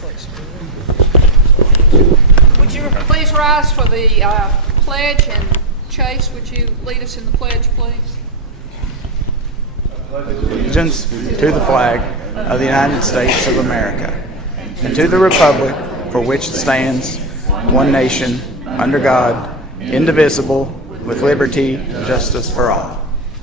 please. Would you please rise for the pledge, and Chase, would you lead us in the pledge, please? Allegiance to the flag of the United States of America and to the republic for which it stands, one nation, under God, indivisible, with liberty and justice for all.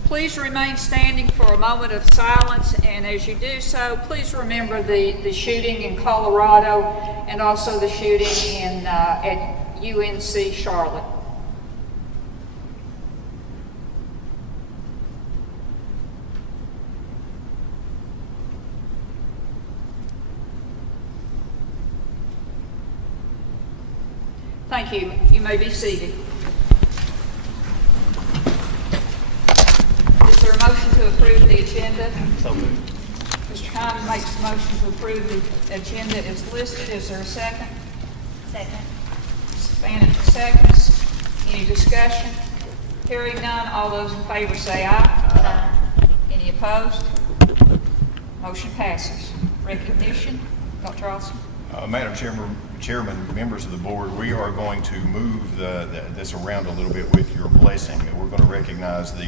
Please remain standing for a moment of silence, and as you do so, please remember the shooting in Colorado and also the shooting at UNC Charlotte. Thank you. You may be seated. Is there a motion to approve the agenda? So moved. Mr. Hyman makes a motion to approve the agenda as listed. Is there a second? Second. Mr. Bannon seconds. Any discussion? Hearing none, all those in favor say aye. Aye. Any opposed? Motion passes. Recognition, Dr. Austin. Madam Chairman, members of the board, we are going to move this around a little bit with your blessing. We're going to recognize the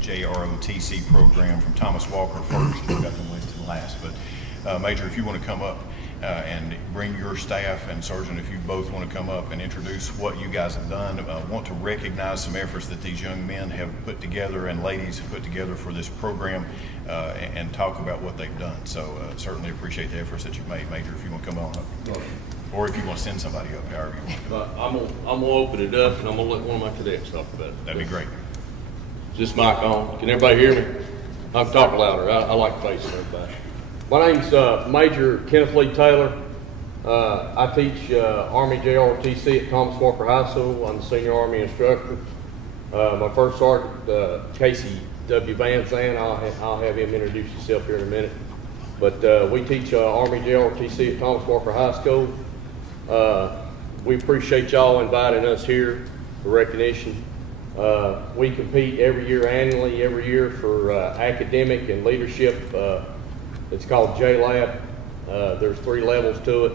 JROTC program from Thomas Walker first. We've got them listed last, but Major, if you want to come up and bring your staff, and Sergeant, if you both want to come up and introduce what you guys have done. I want to recognize some efforts that these young men have put together and ladies have put together for this program and talk about what they've done. So certainly appreciate the efforts that you've made. Major, if you want to come on up. Or if you want to send somebody up, however you want to. I'm gonna open it up and I'm gonna let one of my cadets talk about it. That'd be great. Is this mic on? Can everybody hear me? I can talk louder. I like facing everybody. My name's Major Kenneth Lee Taylor. I teach Army JROTC at Thomas Walker High School. I'm the senior Army instructor. My first sergeant, Casey W. Van Zandt, I'll have him introduce himself here in a minute. But we teach Army JROTC at Thomas Walker High School. We appreciate y'all inviting us here for recognition. We compete every year for academic and leadership. It's called JLab. There's 3 levels to it.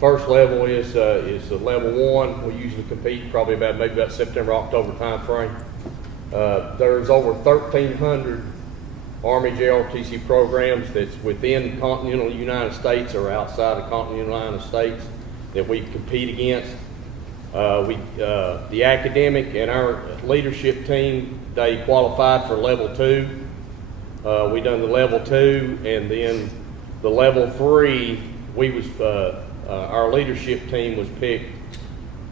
First level is the level 1. We usually compete probably about September, October time frame. There's over 1,300 Army JROTC programs that's within continental United States or outside of continental United States that we compete against. The academic and our leadership team, they qualified for level 2. We done the level 2, and then the level 3. Our leadership team was picked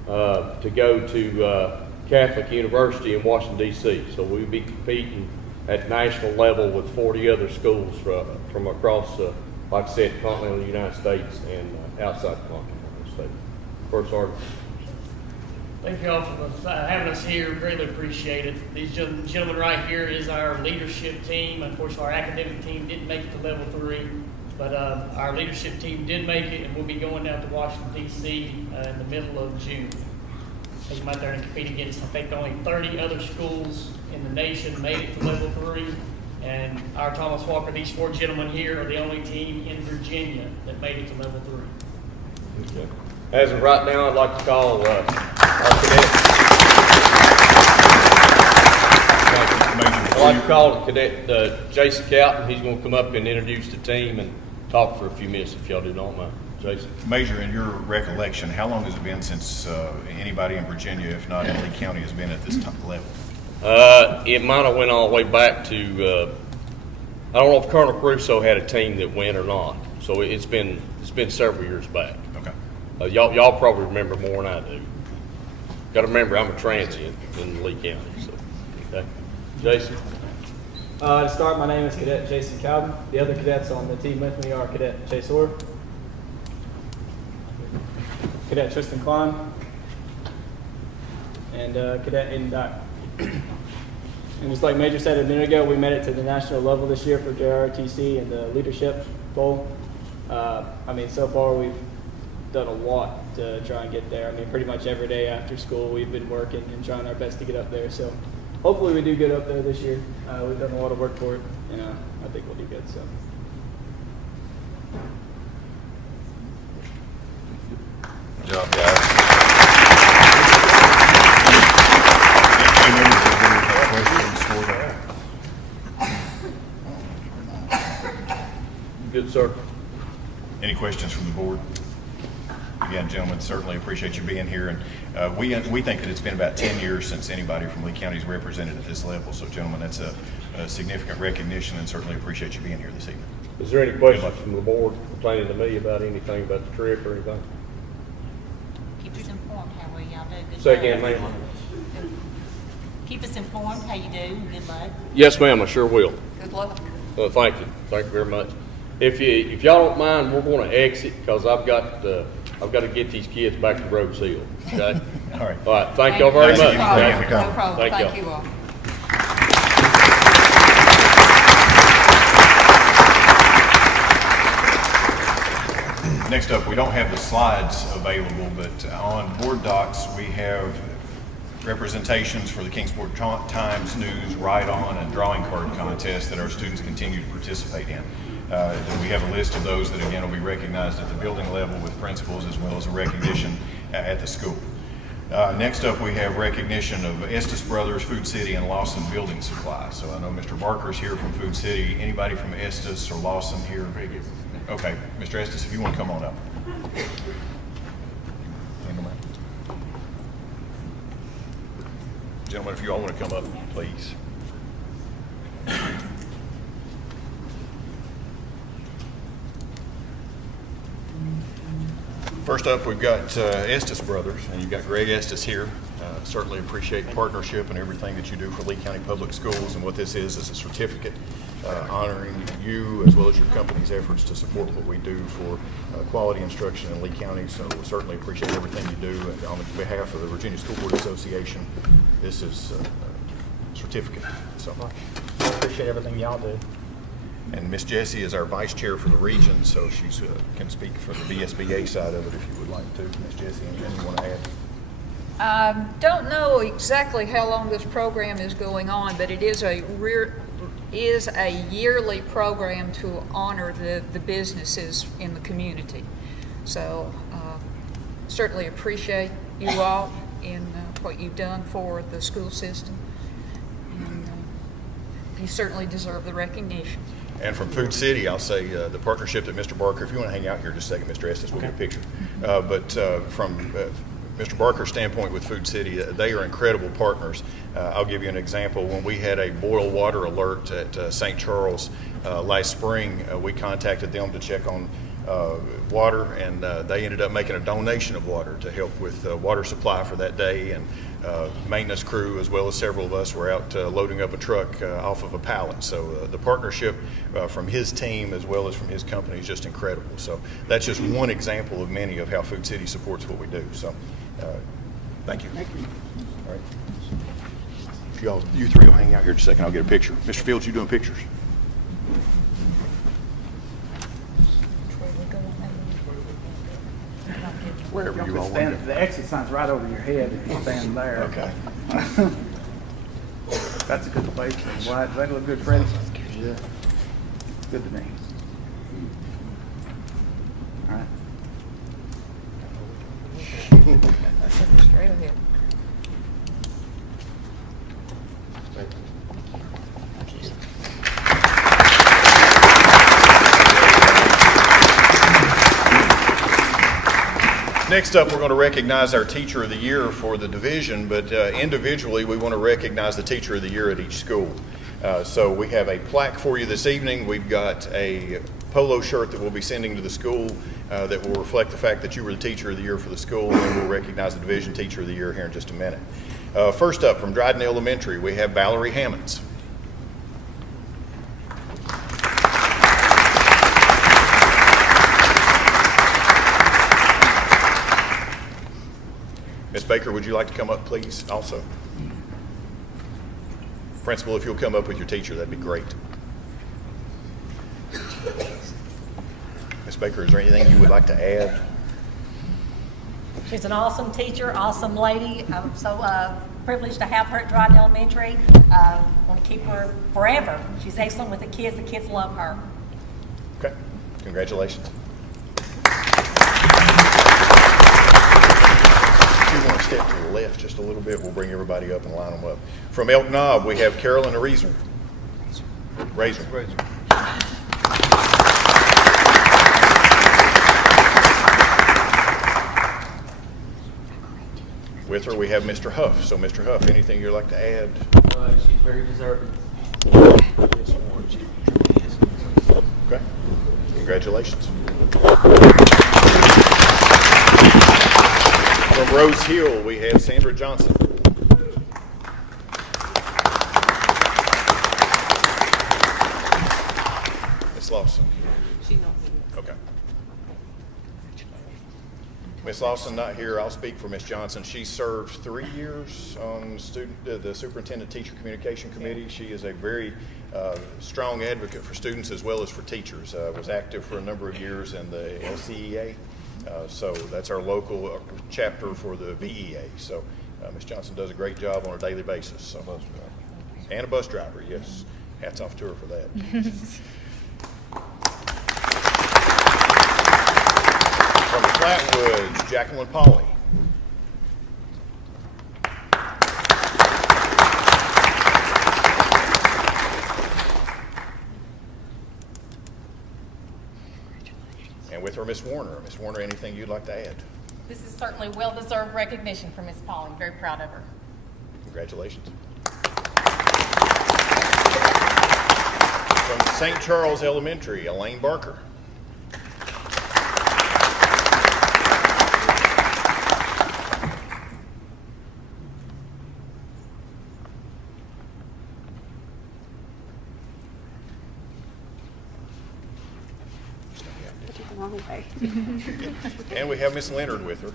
to go to Catholic University in Washington D.C. So we'll be competing at national level with 40 other schools from across, like I said, continental United States and outside the continental United States. First Sergeant. Thank you all for having us here. Greatly appreciate it. These gentlemen right here is our leadership team. Unfortunately, our academic team didn't make it to level 3, but our leadership team did make it, and we'll be going down to Washington, D.C. In the middle of June. Take them out there and compete against, I think, only 30 other schools in the nation made it to level 3, and our Thomas Walker, these 4 gentlemen here, are the only team in Virginia that made it to level 3. Okay. As of right now, I'd like to call our cadet. I'd like to call Cadet Jason Cowton. He's going to come up and introduce the team and talk for a few minutes if y'all do not mind. Jason. Major, in your recollection, how long has it been since anybody in Virginia, if not in Lee County, has been at this top level? It might have went all the way back to, I don't know if Colonel Crusoe had a team that went or not. So it's been several years back. Okay. Y'all probably remember more than I do. Got to remember, I'm a transient in Lee County. So, okay. Jason. To start, my name is Cadet Jason Cowden. The other cadets on the team with me are Cadet Chase Orr, Cadet Tristan Klein, and Cadet Aiden Dyer. And just like Major said a minute ago, we made it to the national level this year for JROTC and the leadership bowl. So far we've done a lot to try and get there. Pretty much every day after school we've been working and trying our best to get up there. So hopefully we do good up there this year. We've done a lot of work for it, and I think we'll do good. So. Good job, guys. Any members of the board have questions for that? Good, sir. Any questions from the board? Again, gentlemen, certainly appreciate you being here, and we think that it's been about 10 years since anybody from Lee County is represented at this level. So, gentlemen, that's a significant recognition, and certainly appreciate you being here this evening. Is there any questions from the board pertaining to me about anything about the trip or anything? Keep us informed how well y'all do. Good Say luck. again, ma'am. Keep us informed how you do. Good luck. Yes, ma'am, I sure will. Good luck. Thank you. Thank you very much. If y'all don't mind, we're going to exit because I've got to get these kids back to Rhodes Hill. Okay. All right. All right. Thank y'all very much. No problem. No problem. Thank Thank y'all. you all. Next up, we don't have the slides available, but on board docs, we have representations for the Kingsport Times News Write-On and Drawing Card Contest that our students continue to participate in. We have a list of those that, again, will be recognized at the building level with principals as well as a recognition at the school. Next up, we have recognition of Estes Brothers, Food City, and Lawson Building Supply. So I know Mr. Barker's here from Food City. Anybody from Estes or Lawson here? Okay, Mr. Estes, if you want to come on up. Gentlemen, if you all want to come up, please. First up, we've got Estes Brothers, and you've got Greg Estes here. Certainly appreciate the partnership and everything that you do for Lee County Public Schools, and what this is a certificate honoring you as well as your company's efforts to support what we do for quality instruction in Lee County. So we certainly appreciate everything you do. And on behalf of the Virginia School Board Association, this is a certificate. So, I appreciate everything y'all do. and Miss Jessie is our vice chair for the region, so she can speak for the VSBA side of it if you would like to. Miss Jessie, anything you want to add? Don't know exactly how long this program is going on, but it is a yearly program to honor the businesses in the community. So certainly appreciate you all in what you've done for the school system. And you certainly deserve the recognition. And from Food City, I'll say the partnership that Mr. Barker, if you want to hang out here just a second, Mr. Estes, we'll get a picture. But from Mr. Barker's standpoint with Food City, they are incredible partners. I'll give you an example. When we had a boil water alert at St. Charles last spring, we contacted them to check on water, and they ended up making a donation of water to help with water supply for that day. And maintenance crew, as well as several of us, were out loading up a truck off of a pallet. So the partnership from his team as well as from his company is just incredible. So that's just one example of many of how Food City supports what we do. So thank you. Thank you. All right. If you three will hang out here just a second, I'll get a picture. Mr. Fields, you doing pictures? Wherever you all want to Stand, the exit sign's right over your head if you stand there. Okay. That's a good place. Why, does that look good, Freddie? Yeah. Good to me. All right. Straight ahead. Next up, we're going to recognize our Teacher of the Year for the division, but individually, we want to recognize the Teacher of the Year at each school. So we have a plaque for you this evening. We've got a polo shirt that we'll be sending to the school that will reflect the fact that you were the Teacher of the Year for the school, and then we'll recognize the Division Teacher of the Year here in just a minute. First up, from Dryden Elementary, we have Valerie Hammonds. Ms. Baker, would you like to come up, please, also? Principal, if you'll come up with your teacher, that'd be great. Ms. Baker, is there anything you would like to add? She's an awesome teacher, awesome lady. I'm so privileged to have her at Dryden Elementary. Want to keep her forever. She's excellent with the kids. The kids love her. Okay, congratulations. want to step to the left just a little bit, we'll bring everybody up and line them up. From Elk Knob, we have Carolyn Razor. With her, we have Mr. Huff. So, Mr. Huff, anything you'd like to add? She's very deserving. Okay. Congratulations. From Rose Hill, we have Sandra Johnson. Miss Lawson. Okay. Miss Lawson not here. I'll speak for Miss Johnson. She served 3 years on the Superintendent Teacher Communication Committee. She is a very strong advocate for students as well as for teachers. Was active for a number of years in the LCEA. So that's our local chapter for the VEA. So Ms. Johnson does a great job on a daily basis. So. And a bus driver, yes. Hats off to her for that. From the Flatwoods, Jacqueline Pauley. And with her, Miss Warner. Miss Warner, anything you'd like to add? This is certainly well-deserved recognition for Ms. Paul. I'm very proud of her. Congratulations. From St. Charles Elementary, Elaine Barker. And we have Miss Leonard with her.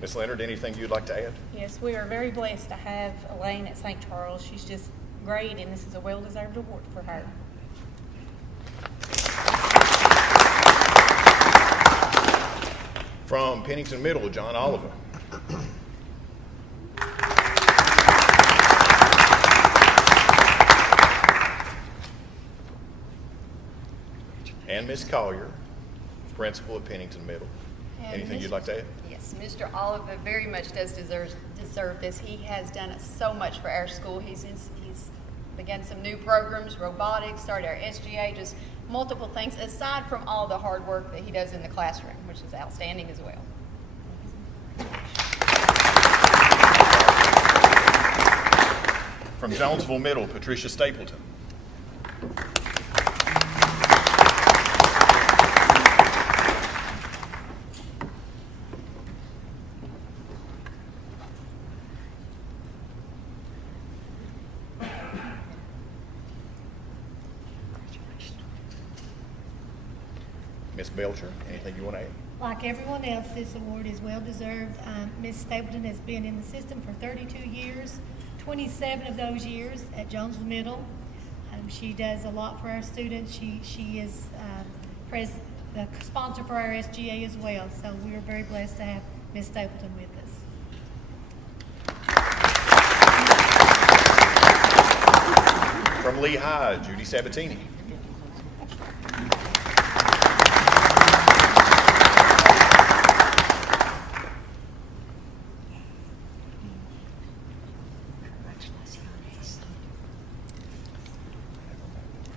Miss Leonard, anything you'd like to add? Yes, we are very blessed to have Elaine at St. Charles. She's just great, and this is a well-deserved award for her. From Pennington Middle, John Oliver. And Miss Collier, principal at Pennington Middle. Anything you'd like to add? Yes, Mr. Oliver very much does deserve this. He has done so much for our school. He's begun some new programs, robotics, started our SGA, just multiple things, aside from all the hard work that he does in the classroom, which is outstanding as well. From Jonesville Middle, Patricia Stapleton. Miss Belcher, anything you want to add? Like everyone else, this award is well-deserved. Ms. Stapleton has been in the system for 32 years, 27 of those years at Jonesville Middle. She does a lot for our students. She is the sponsor for our SGA as well, so we are very blessed to have Ms. Stapleton with us. From Lehigh, Judy Sabatini.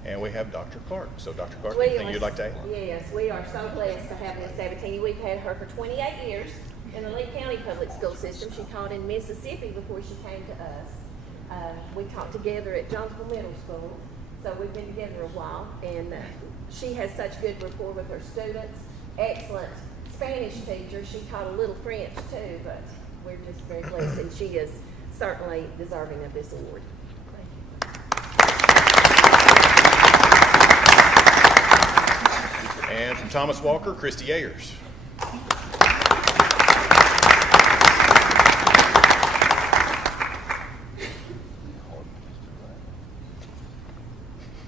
And we have Dr. Clark. So, Dr. Clark, anything you'd like to add? Yes, we are so blessed to have Ms. Sabatini. We've had her for 28 years in the Lee County Public School System. She taught in Mississippi before she came to us. We taught together at Jonesville Middle School, so we've been together a while. And she has such good rapport with her students. Excellent Spanish teacher. She taught a little French too, but we're just very blessed, and she is certainly deserving of this award. And from Thomas Walker, Christy Ayers.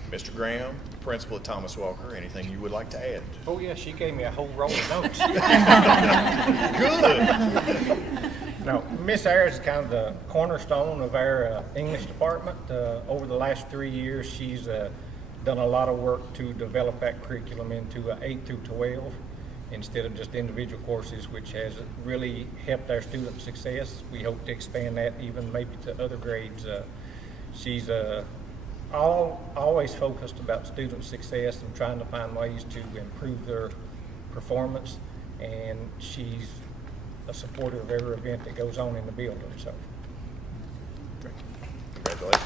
Mr. Graham, principal at Thomas Walker, anything you would like to add? Oh, yeah, she gave me a whole roll of notes. Good. Now, Miss Ayers is kind of the cornerstone of our English department. Over the last 3 years, she's done a lot of work to develop that curriculum into 8 through 12. instead of just individual courses, which has really helped our student success. We hope to expand that even maybe to other grades. She's always focused about student success and trying to find ways to improve their performance, and she's a supporter of every event that goes on in the building. So, Congratulations.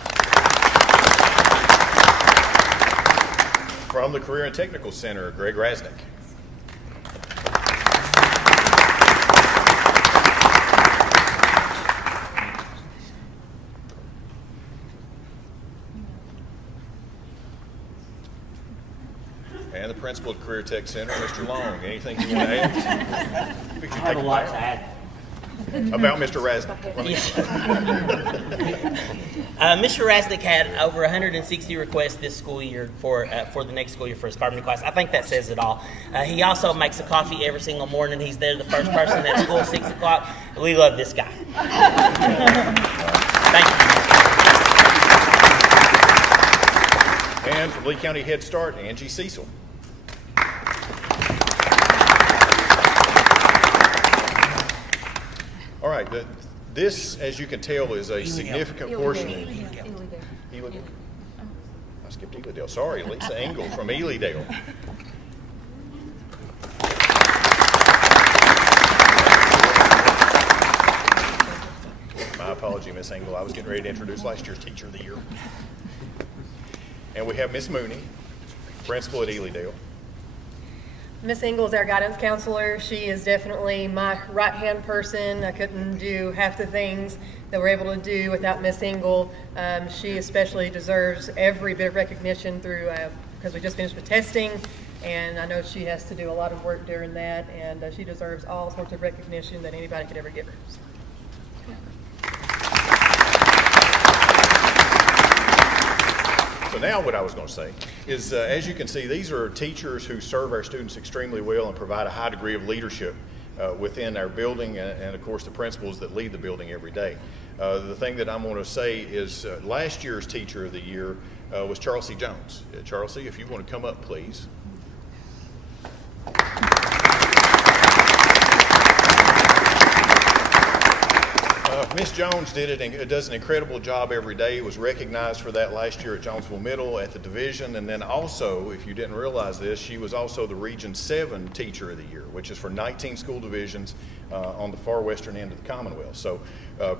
From the Career and Technical Center, Greg Rasnick. And the principal at Career Tech Center, Mr. Long. Anything you want to add? I have a lot to add. About Mr. Rasnick. Mr. Rasnick had over 160 requests this school year for the next school year for his carpentry class. I think that says it all. He also makes a coffee every single morning. He's there the first person at school, 6 o'clock. We love this guy. Thank you. And from Lee County Head Start, Angie Cecil. All right, this, as you can tell, is a significant portion. Elydale. I skipped Elydale. Sorry, Lisa Engel from Elydale. My apology, Miss Engel. I was getting ready to introduce last year's Teacher of the Year. And we have Miss Mooney, principal at Elydale. Miss Engel is our guidance counselor. She is definitely my right-hand person. I couldn't do half the things that we're able to do without Miss Engel. She especially deserves every bit of recognition through, because we just finished with testing, and I know she has to do a lot of work during that, and she deserves all sorts of recognition that anybody could ever give her. So now what I was going to say is, as you can see, these are teachers who serve our students extremely well and provide a high degree of leadership within our building, and of course the principals that lead the building every day. The thing that I'm going to say is last year's Teacher of the Year was Charles C. Jones. Charles C., if you want to come up, please. Miss Jones does an incredible job every day. Was recognized for that last year at Jonesville Middle at the division, and then also, if you didn't realize this, she was also the Region 7 Teacher of the Year, which is for 19 school divisions on the far western end of the Commonwealth. So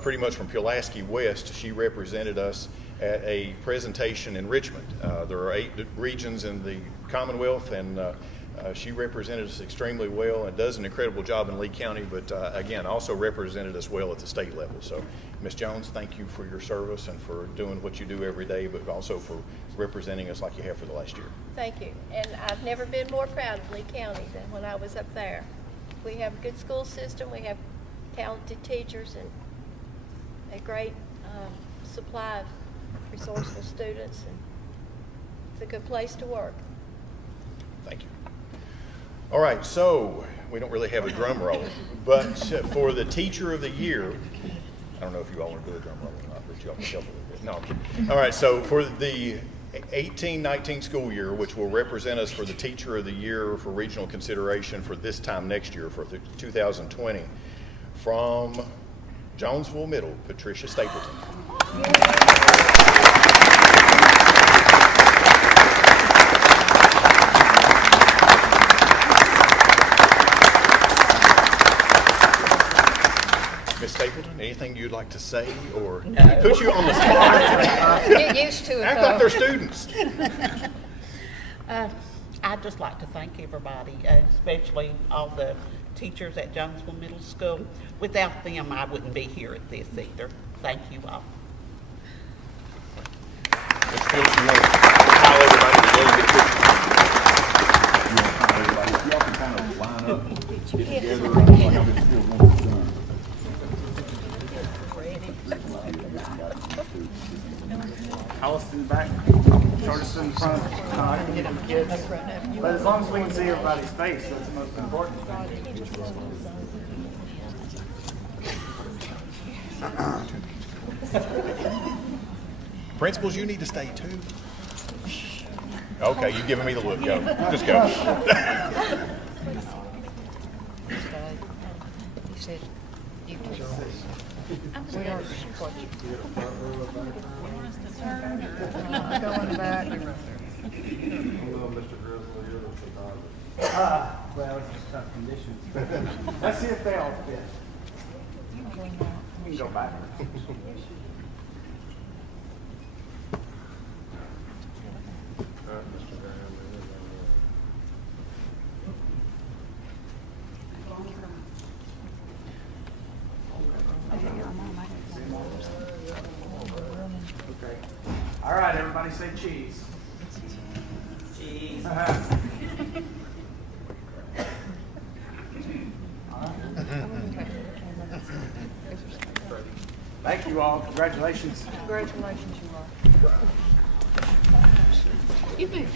pretty much from Pulaski West, she represented us at a presentation in Richmond. There are 8 regions in the Commonwealth, and she represented us extremely well and does an incredible job in Lee County, but again, also represented us well at the state level. So, Ms. Jones, thank you for your service and for doing what you do every day, but also for representing us like you have for the last year. Thank you. And I've never been more proud of Lee County than when I was up there. We have a good school system, we have talented teachers, and a great supply of resourceful students, and it's a good place to work. Thank you. All right, so we don't really have a drum roll, but for the Teacher of the Year, I don't know if you all want to do a drum roll or not, but you all can help a little bit. No, I'm kidding. All right, so for the 18-19 school year, which will represent us for the Teacher of the Year for regional consideration for this time next year, for 2020, from Jonesville Middle, Patricia Stapleton. Ms. Stapleton, anything you'd like to say, or put you on the spot? Get used to it. Act like they're students. I'd just like to thank everybody, especially all the teachers at Jonesville Middle School. Without them, I wouldn't be here at this either. Thank you all. Mr. Fields, you want to tell everybody to really get pictures? Y'all can kind of line up, get together, like I'm just still going to done. Alice in the back, shortest in the front. I can get them kids. But as long as we can see everybody's face, that's the most important thing. Principals, you need to stay too. Okay, you're giving me the look. Go. Just go. said you too. I'm We are- going back. Well, it's just tough conditions. Let's see if they all fit. You can go back. Okay. All right, everybody say cheese. Cheese. Thank you all. Congratulations. Congratulations, you are. You do.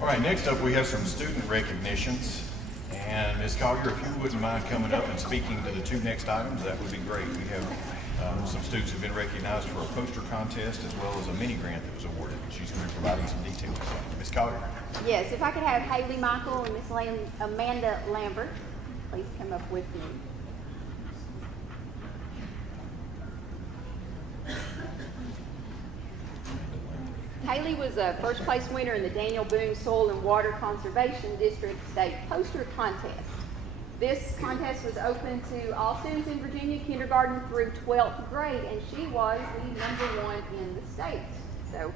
All right, next up we have some student recognitions. And Ms. Collier, if you wouldn't mind coming up and speaking to the two next items, that would be great. We have some students who've been recognized for a poster contest as well as a mini grant that was awarded. She's going to be providing some details. Ms. Collier. Yes, if I could have Haley Michael and Miss Amanda Lambert, please come up with me. Haley was a first place winner in the Daniel Boone Soil and Water Conservation District State Poster Contest. This contest was open to all students in Virginia, kindergarten through 12th grade, and she was the #1 in the state. So,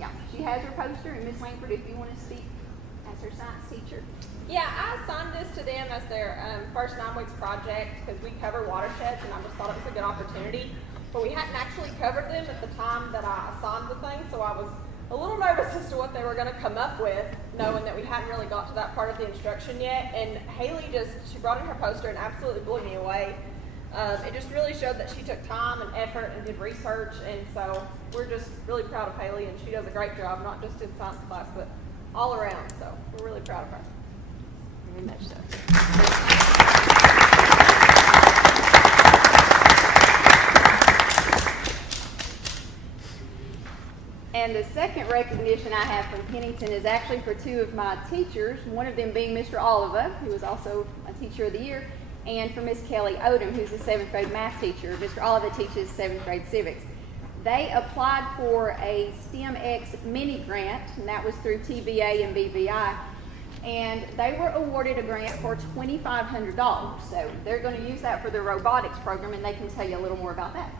yeah, she has her poster, and Miss Langford, if you want to speak as her science teacher. Yeah, I assigned this to them as their first 9 weeks project because we cover watersheds, and I just thought it was a good opportunity. But we hadn't actually covered them at the time that I assigned the thing, so I was a little nervous as to what they were going to come up with, knowing that we hadn't really got to that part of the instruction yet. And Haley she brought in her poster and absolutely blew me away. It just really showed that she took time and effort and did research, and so we're just really proud of Haley, and she does a great job, not just in science class, but all around, so we're really proud of her. Very much so. And the second recognition I have from Pennington is actually for 2 of my teachers, one of them being Mr. Oliver, who was also a Teacher of the Year, and for Miss Kelly Odom, who's a 7th grade math teacher. Mr. Oliver teaches 7th grade civics. They applied for a STEMX mini grant, and that was through TBA and BVI, and they were awarded a grant for $2,500. So they're going to use that for their robotics program, and they can tell you a little more about that.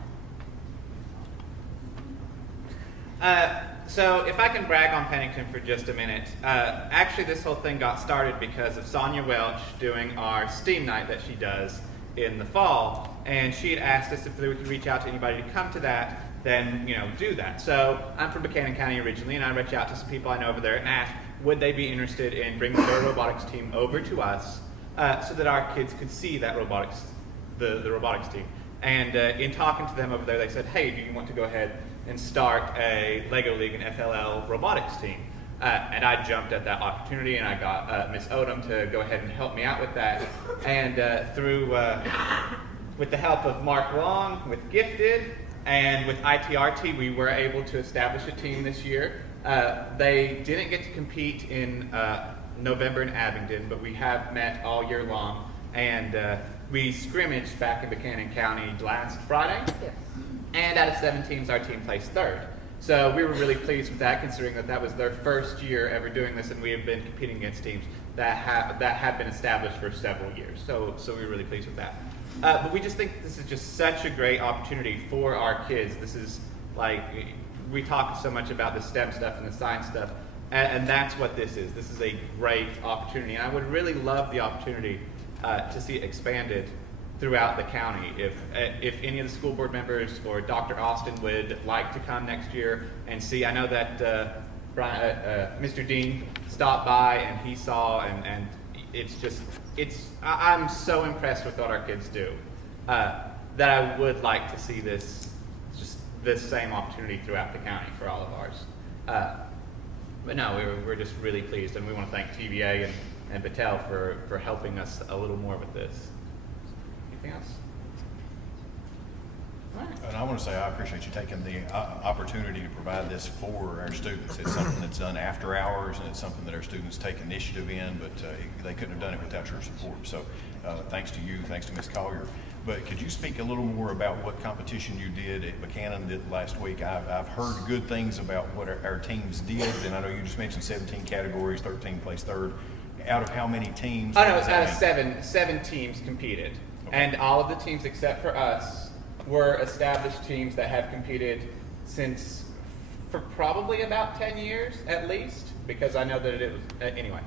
So if I can brag on Pennington for just a minute, actually this whole thing got started because of Sonia Welch doing our STEAM night that she does in the fall, and she had asked us if we could reach out to anybody to come to that, then do that. So I'm from Buchanan County originally, and I reached out to some people I know over there and asked would they be interested in bringing their robotics team over to us so that our kids could see that the robotics team. And in talking to them over there, they said, hey, do you want to go ahead and start a LEGO League and FLL robotics team? And I jumped at that opportunity, and I got Miss Odom to go ahead and help me out with that. And with the help of Mark Long, with Gifted, and with ITRT, we were able to establish a team this year. They didn't get to compete in November in Abingdon, but we have met all year long. And we scrimmaged back in Buchanan County last Friday. Yes. And out of 7 teams, our team placed 3rd. So we were really pleased with that, considering that was their first year ever doing this, and we have been competing against teams that have been established for several years. So we were really pleased with that. But we just think this is just such a great opportunity for our kids. This is like, we talk so much about the STEM stuff and the science stuff, and that's what this is. This is a great opportunity, and I would really love the opportunity to see it expanded throughout the county. If any of the school board members or Dr. Austin would like to come next year and see, I know that Mr. Dean stopped by and he saw, and I'm so impressed with what our kids do that I would like to see this this same opportunity throughout the county for all of ours. But no, we're just really pleased, and we want to thank TVA and Patel for helping us a little more with this. Anything else? And I want to say I appreciate you taking the opportunity to provide this for our students. It's something that's done after hours, and it's something that our students take initiative in, but they couldn't have done it without your support. So thanks to you, thanks to Ms. Collier. But could you speak a little more about what competition you did at Buchanan last week? I've heard good things about what our teams did, and I know you just mentioned 17 categories, 13 placed third. Out of how many teams? Oh no, out of seven teams competed. Okay. And all of the teams except for us were established teams that have competed for probably about 10 years at least, because I know that it was, anyway.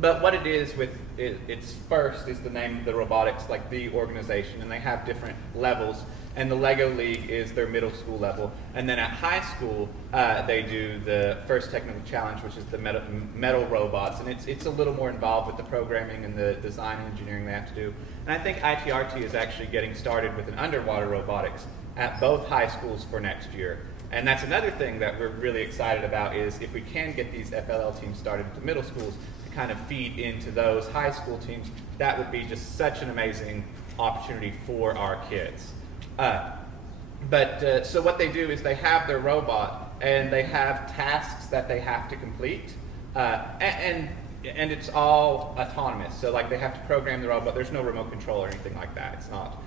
But what it is with it's first is the name of the robotics, like the organization, and they have different levels. And the Lego League is their middle school level. And then at high school, they do the first technical challenge, which is the metal robots. And it's a little more involved with the programming and the design and engineering they have to do. And I think ITRT is actually getting started with an underwater robotics at both high schools for next year. And that's another thing that we're really excited about is if we can get these FLL teams started at the middle schools to kind of feed into those high school teams, that would be just such an amazing opportunity for our kids. So what they do is they have their robot and they have tasks that they have to complete, and it's all autonomous. So like they have to program the robot. There's no remote control or anything like that. It's not.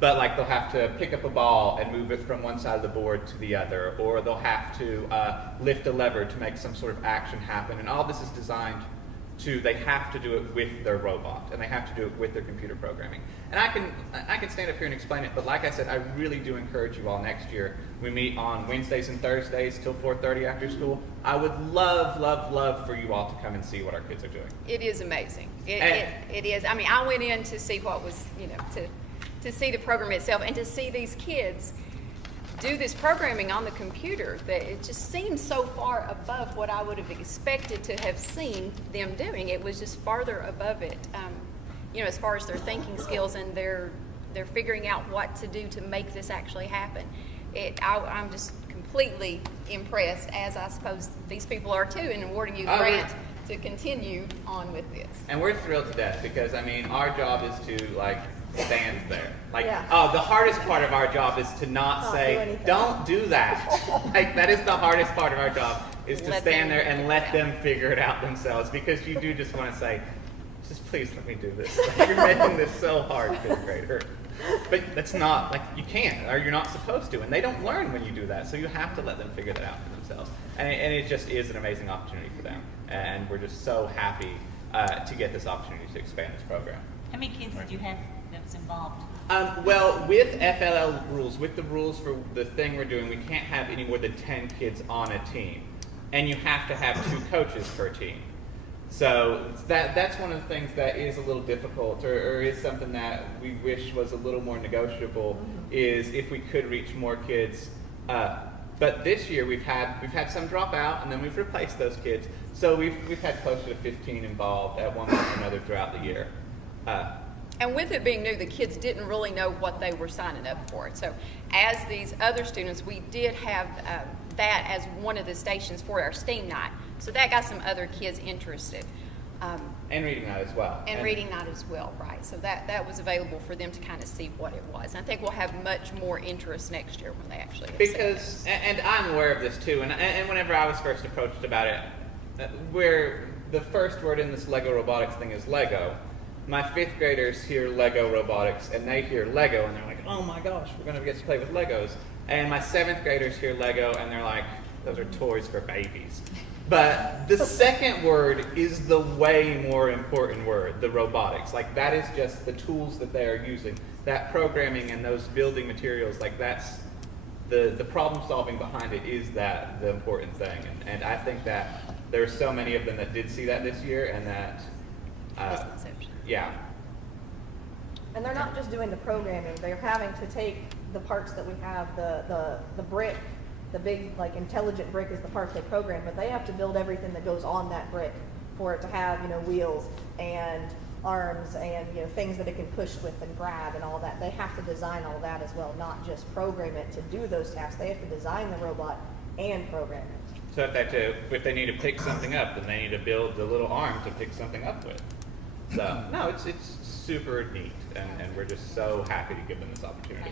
But like they'll have to pick up a ball and move it from one side of the board to the other, or they'll have to lift a lever to make some sort of action happen. And all this is designed they have to do it with their robot, and they have to do it with their computer programming. And I can stand up here and explain it, but like I said, I really do encourage you all next year. We meet on Wednesdays and Thursdays till 4:30 after school. I would love for you all to come and see what our kids are doing. It is amazing. It is. I mean, I went in to see what was, to see the program itself and to see these kids do this programming on the computer, that it just seems so far above what I would have expected to have seen them doing. It was just farther above it, as far as their thinking skills and they're figuring out what to do to make this actually happen. I'm just completely impressed, as I suppose these people are too, in awarding you the grant to continue on with this. And we're thrilled to death because, I mean, our job is to, stand there. The hardest part of our job is to not say, don't do that. That is the hardest part of our job, is to stand there and let them figure it out themselves, because you do just want to say, just please let me do this. You're making this so hard, fifth grader. But that's not, you can't, or you're not supposed to, and they don't learn when you do that, so you have to let them figure that out for themselves. And it just is an amazing opportunity for them, and we're just so happy to get this opportunity to expand this program. How many kids did you have that was involved? Well, with FLL rules, with the rules for the thing we're doing, we can't have any more than 10 kids on a team. And you have to have 2 coaches per team. So that's one of the things that is a little difficult, or is something that we wish was a little more negotiable, is if we could reach more kids. But this year we've had some drop out, and then we've replaced those kids. So we've had closer to 15 involved at one point or another throughout the year. And with it being new, the kids didn't really know what they were signing up for. So as these other students, we did have that as one of the stations for our STEAM night. So that got some other kids interested. And reading night as well. And reading night as well, right. So that was available for them to kind of see what it was. And I think we'll have much more interest next year when they actually have Because, and I'm aware of this too, and whenever I was first approached about it, where the first word in this Lego robotics thing is Lego, my 5th graders hear Lego robotics, and they hear Lego, and they're like, oh my gosh, we're going to get to play with Legos. And my 7th graders hear Lego, and they're like, those are toys for babies. But the second word is the way more important word, the robotics. That is just the tools that they are using. That programming and those building materials, that's the problem solving behind it is the important thing. And I think that there are so many of them that did see that this year, and that misconception. Yeah. And they're not just doing the programming, they're having to take the parts that we have, the brick, the big intelligent brick is the part they program, but they have to build everything that goes on that brick for it to have, wheels and arms and, you know, things that it can push with and grab and all that. They have to design all that as well, not just program it to do those tasks. They have to design the robot and program it. So if they need to pick something up, then they need to build the little arm to pick something up with. So no, it's super neat, and we're just so happy to give them this opportunity.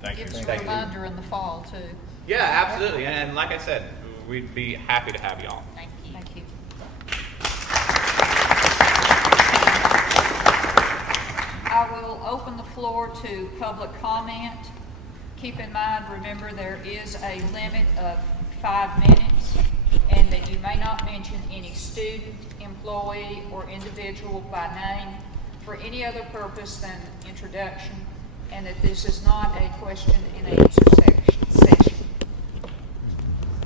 Thank you. Give us a reminder in the fall too. Yeah, absolutely. And like I said, we'd be happy to have y'all. Thank you. Thank you. I will open the floor to public comment. Keep in mind, remember, there is a limit of 5 minutes, and that you may not mention any student, employee, or individual by name for any other purpose than introduction, and that this is not a question and answer session.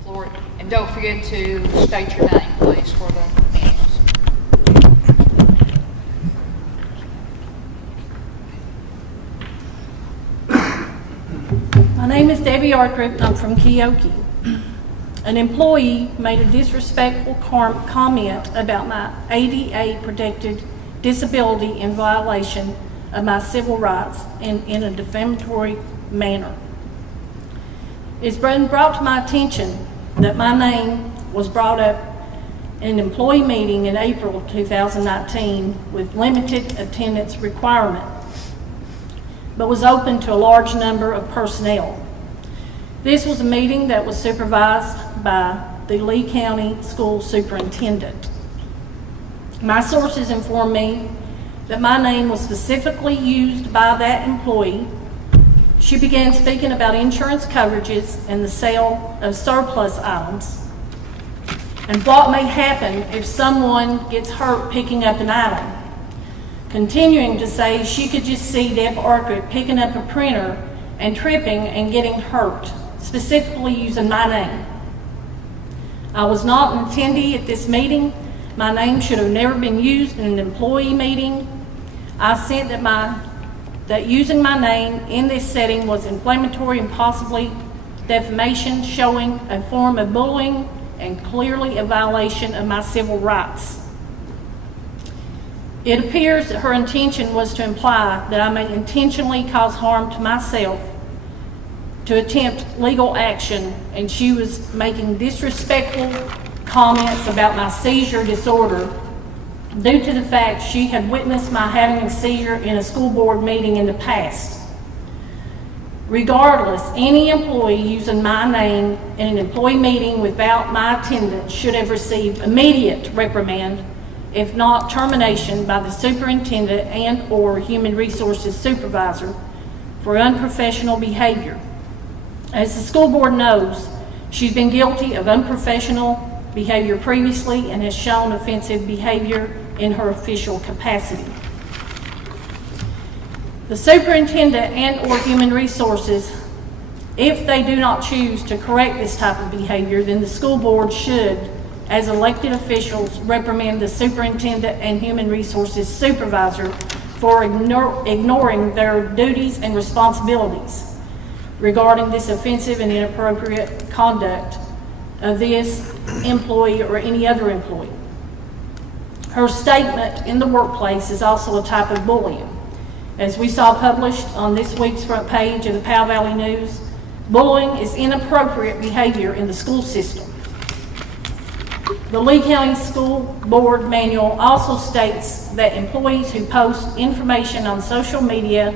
Floor, and don't forget to state your name, please, for the minutes. My name is Debbie Arthripp. I'm from Keokee. An employee made a disrespectful comment about my ADA protected disability in violation of my civil rights and in a defamatory manner. It's been brought to my attention that my name was brought up in an employee meeting in April 2019 with limited attendance requirement, but was open to a large number of personnel. This was a meeting that was supervised by the Lee County School Superintendent. My sources informed me that my name was specifically used by that employee. She began speaking about insurance coverages and the sale of surplus items, and what may happen if someone gets hurt picking up an item. Continuing to say she could just see Deb Arthripp picking up a printer and tripping and getting hurt, specifically using my name. I was not an attendee at this meeting. My name should have never been used in an employee meeting. I said that using my name in this setting was inflammatory and possibly defamation, showing a form of bullying and clearly a violation of my civil rights. It appears that her intention was to imply that I may intentionally cause harm to myself to attempt legal action, and she was making disrespectful comments about my seizure disorder due to the fact she had witnessed my having a seizure in a school board meeting in the past. Regardless, any employee using my name in an employee meeting without my attendance should have received immediate reprimand, if not termination, by the superintendent and/or human resources supervisor for unprofessional behavior. As the school board knows, she's been guilty of unprofessional behavior previously and has shown offensive behavior in her official capacity. The superintendent and/or human resources, if they do not choose to correct this type of behavior, then the school board should, as elected officials, reprimand the superintendent and human resources supervisor for ignoring their duties and responsibilities regarding this offensive and inappropriate conduct of this employee or any other employee. Her statement in the workplace is also a type of bullying. As we saw published on this week's front page of the Powell Valley News, bullying is inappropriate behavior in the school system. The Lee County School Board Manual also states that employees who post information on social media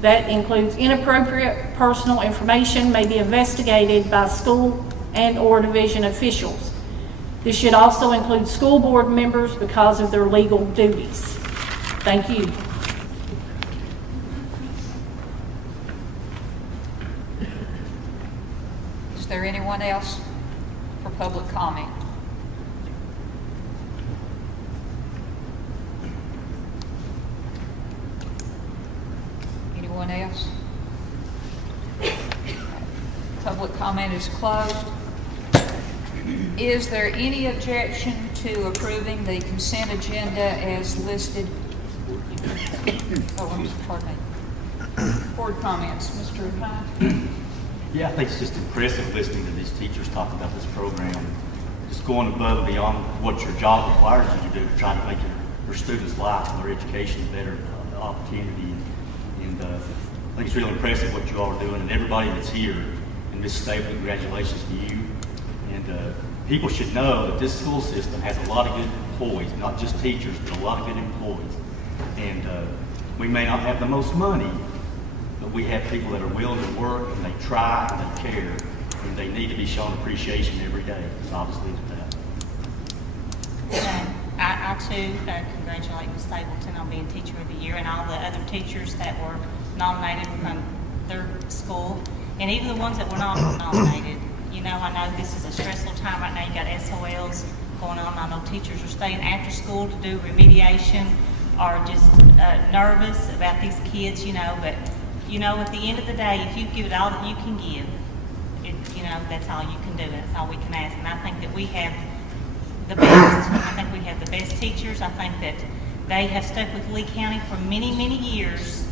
that includes inappropriate personal information may be investigated by school and/or division officials. This should also include school board members because of their legal duties. Thank you. Is there anyone else for public comment? Anyone else? Public comment is closed. Is there any objection to approving the consent agenda as listed? Pardon me. Board comments, Mr. Hine? Yeah, I think it's just impressive listening to these teachers talk about this program. Just going above and beyond what your job requires you to do to try to make their students' life and their education a better opportunity. And I think it's really impressive what you all are doing, and everybody that's here. And Ms. Stapleton, congratulations to you. And people should know that this school system has a lot of good employees, not just teachers, but a lot of good employees. And we may not have the most money, but we have people that are willing to work, and they try, and they care, and they need to be shown appreciation every day. So I'll just leave it at that. I too congratulate Ms. Stapleton on being Teacher of the Year, and all the other teachers that were nominated from their school, and even the ones that were not nominated. You know, I know this is a stressful time right now. You got SOLs going on. I know teachers are staying after school to do remediation, or just nervous about these kids, you know. But, you know, at the end of the day, if you give it all that you can give, you know, that's all you can do. That's all we can ask. And I think that we have the best. I think we have the best teachers. I think that they have stuck with Lee County for many, many years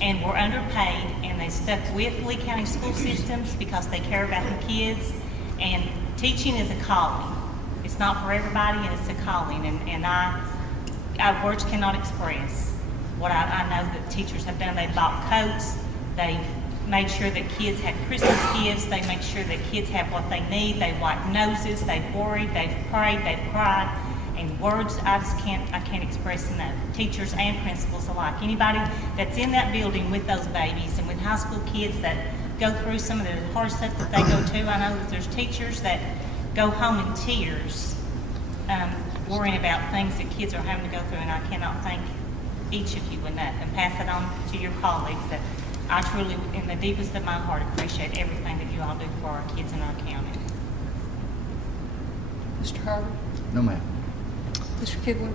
and were underpaid, and they stuck with Lee County school systems because they care about the kids. And teaching is a calling. It's not for everybody, and it's a calling. And our words cannot express what I know that teachers have done. They've bought coats. They've made sure that kids have Christmas gifts. They make sure that kids have what they need. They wipe noses. They've worried. They've prayed. They've cried. And words, I can't express enough. Teachers and principals alike. Anybody that's in that building with those babies and with high school kids that go through some of the hard stuff that they go to, I know that there's teachers that go home in tears, worrying about things that kids are having to go through, and I cannot thank each of you enough, and pass it on to your colleagues that I truly, in the deepest of my heart, appreciate everything that you all do for our kids in our county. Mr. Harvey? No, ma'am. Mr. Kibler?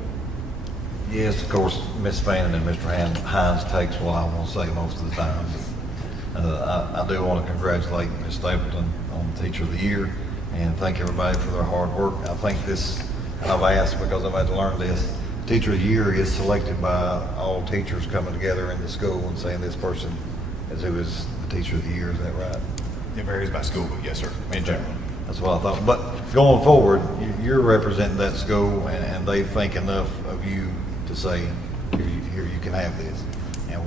Yes, of course, Ms. Fannin and Mr. Hines takes what I want to say most of the time. I do want to congratulate Ms. Stapleton on Teacher of the Year and thank everybody for their hard work. I think this, and I've asked because I've had to learn this, Teacher of the Year is selected by all teachers coming together in the school and saying this person is who is the Teacher of the Year. Is that right? It varies by school, but yes, sir, in general. That's what I thought. But going forward, you're representing that school, and they think enough of you to say, here you can have this. And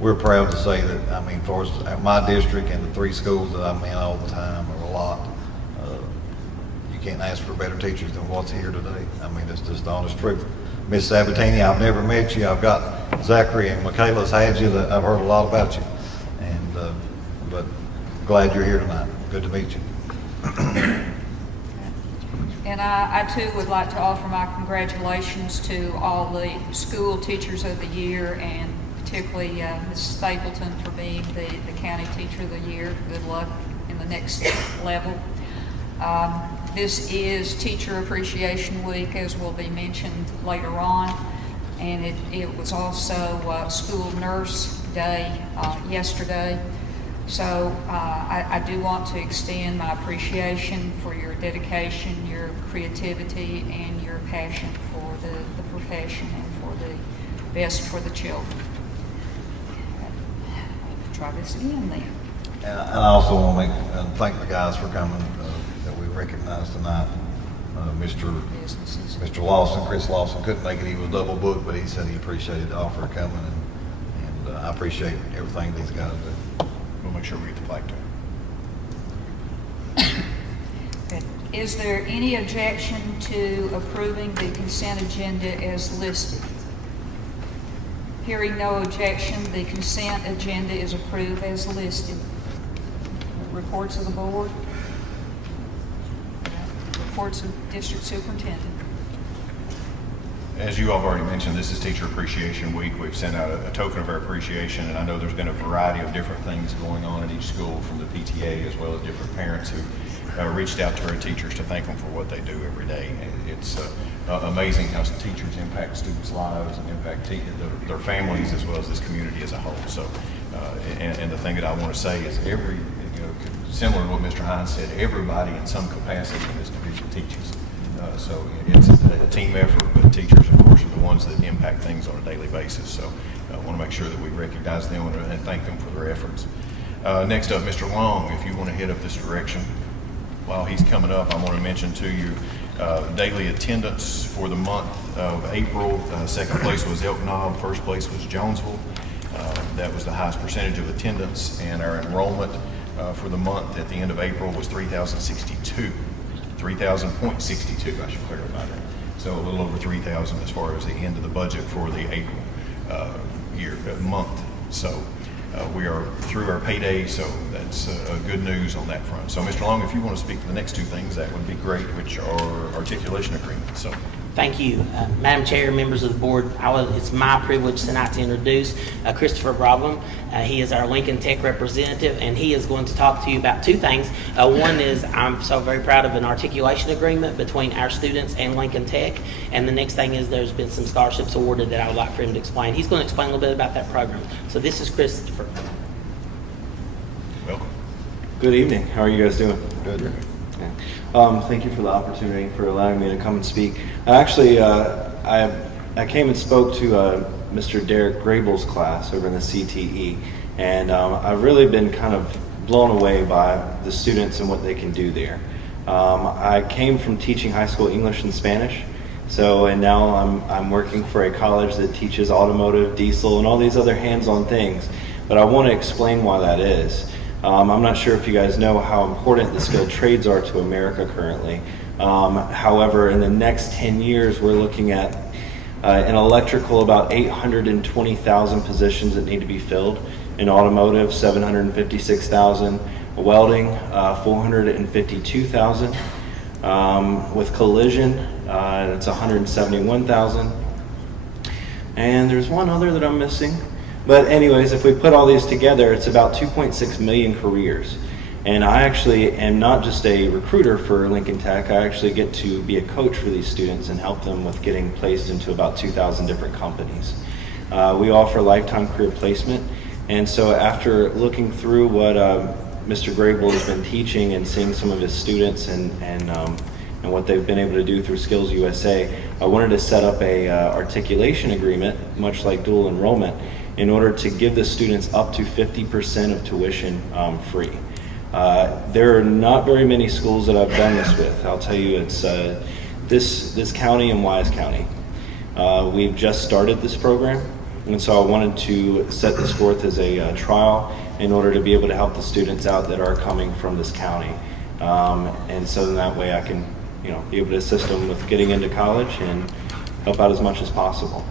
we're proud to say that. I mean, for my district and the 3 schools that I'm in all the time are a lot. You can't ask for better teachers than what's here today. I mean, it's just the honest truth. Miss Sabatini, I've never met you. I've got Zachary and Michaela's had you. That I've heard a lot about you, and but glad you're here tonight. Good to meet you. And I too would like to offer my congratulations to all the school teachers of the year, and particularly Ms. Stapleton for being the county teacher of the year. Good luck in the next level. This is Teacher Appreciation Week, as will be mentioned later on, and it was also School Nurse Day yesterday. So I do want to extend my appreciation for your dedication, your creativity, and your passion for the profession and for the best for the children. Try this again then. And I also want to thank the guys for coming that we recognize tonight. Mr. Lawson, Chris Lawson, couldn't make it. He was double booked, but he said he appreciated the offer of coming, and I appreciate everything these guys do. We'll make sure we get the plaque to him. Good. Is there any objection to approving the consent agenda as listed? Hearing no objection, the consent agenda is approved as listed. Reports of the board. Reports of district superintendent. As you all have already mentioned, this is Teacher Appreciation Week. We've sent out a token of our appreciation, and I know there's been a variety of different things going on in each school, from the PTA as well as different parents who reached out to our teachers to thank them for what they do every day. And it's amazing how teachers impact students' lives and impact their families as well as this community as a whole. So, and the thing that I want to say is similar to what Mr. Hines said, everybody in some capacity in this division teaches. So it's a team effort, but teachers, of course, are the ones that impact things on a daily basis. So I want to make sure that we recognize them and thank them for their efforts. Next up, Mr. Long, if you want to head up this direction. While he's coming up, I want to mention to you daily attendance for the month of April, second place was Elk Knob, first place was Jonesville. That was the highest percentage of attendance, and our enrollment for the month at the end of April was 3,062. 3,000.62, I should clarify that. So a little over 3,000 as far as the end of the budget for the April month. So we are through our payday, so that's good news on that front. So Mr. Long, if you want to speak to the next two things, that would be great, which are articulation agreements. So. Thank you. Madam Chair, members of the board, it's my privilege tonight to introduce Christopher Brobham. He is our Lincoln Tech representative, and he is going to talk to you about two things. One is I'm so very proud of an articulation agreement between our students and Lincoln Tech, and the next thing is there's been some scholarships awarded that I would like for him to explain. He's going to explain a little bit about that program. So this is Christopher. Welcome. Good evening. How are you guys doing? Good. Thank you for the opportunity for allowing me to come and speak. Actually, I came and spoke to Mr. Derek Grable's class over in the CTE, and I've really been kind of blown away by the students and what they can do there. I came from teaching high school English and Spanish, and now I'm working for a college that teaches automotive, diesel, and all these other hands-on things. But I want to explain why that is. I'm not sure if you guys know how important the skilled trades are to America currently. However, in the next 10 years, we're looking at in electrical about 820,000 positions that need to be filled. In automotive, 756,000. Welding, 452,000. With collision, it's 171,000. And there's one other that I'm missing. But anyways, if we put all these together, it's about 2.6 million careers. And I actually am not just a recruiter for Lincoln Tech, I actually get to be a coach for these students and help them with getting placed into about 2,000 different companies. We offer lifetime career placement. And so after looking through what Mr. Grable has been teaching and seeing some of his students and what they've been able to do through Skills USA, I wanted to set up a articulation agreement, much like dual enrollment, in order to give the students up to 50% of tuition free. There are not very many schools that I've done this with. I'll tell you, it's this county and Wise County. We've just started this program, and so I wanted to set this forth as a trial in order to be able to help the students out that are coming from this county. And so in that way I can be able to assist them with getting into college and help out as much as possible.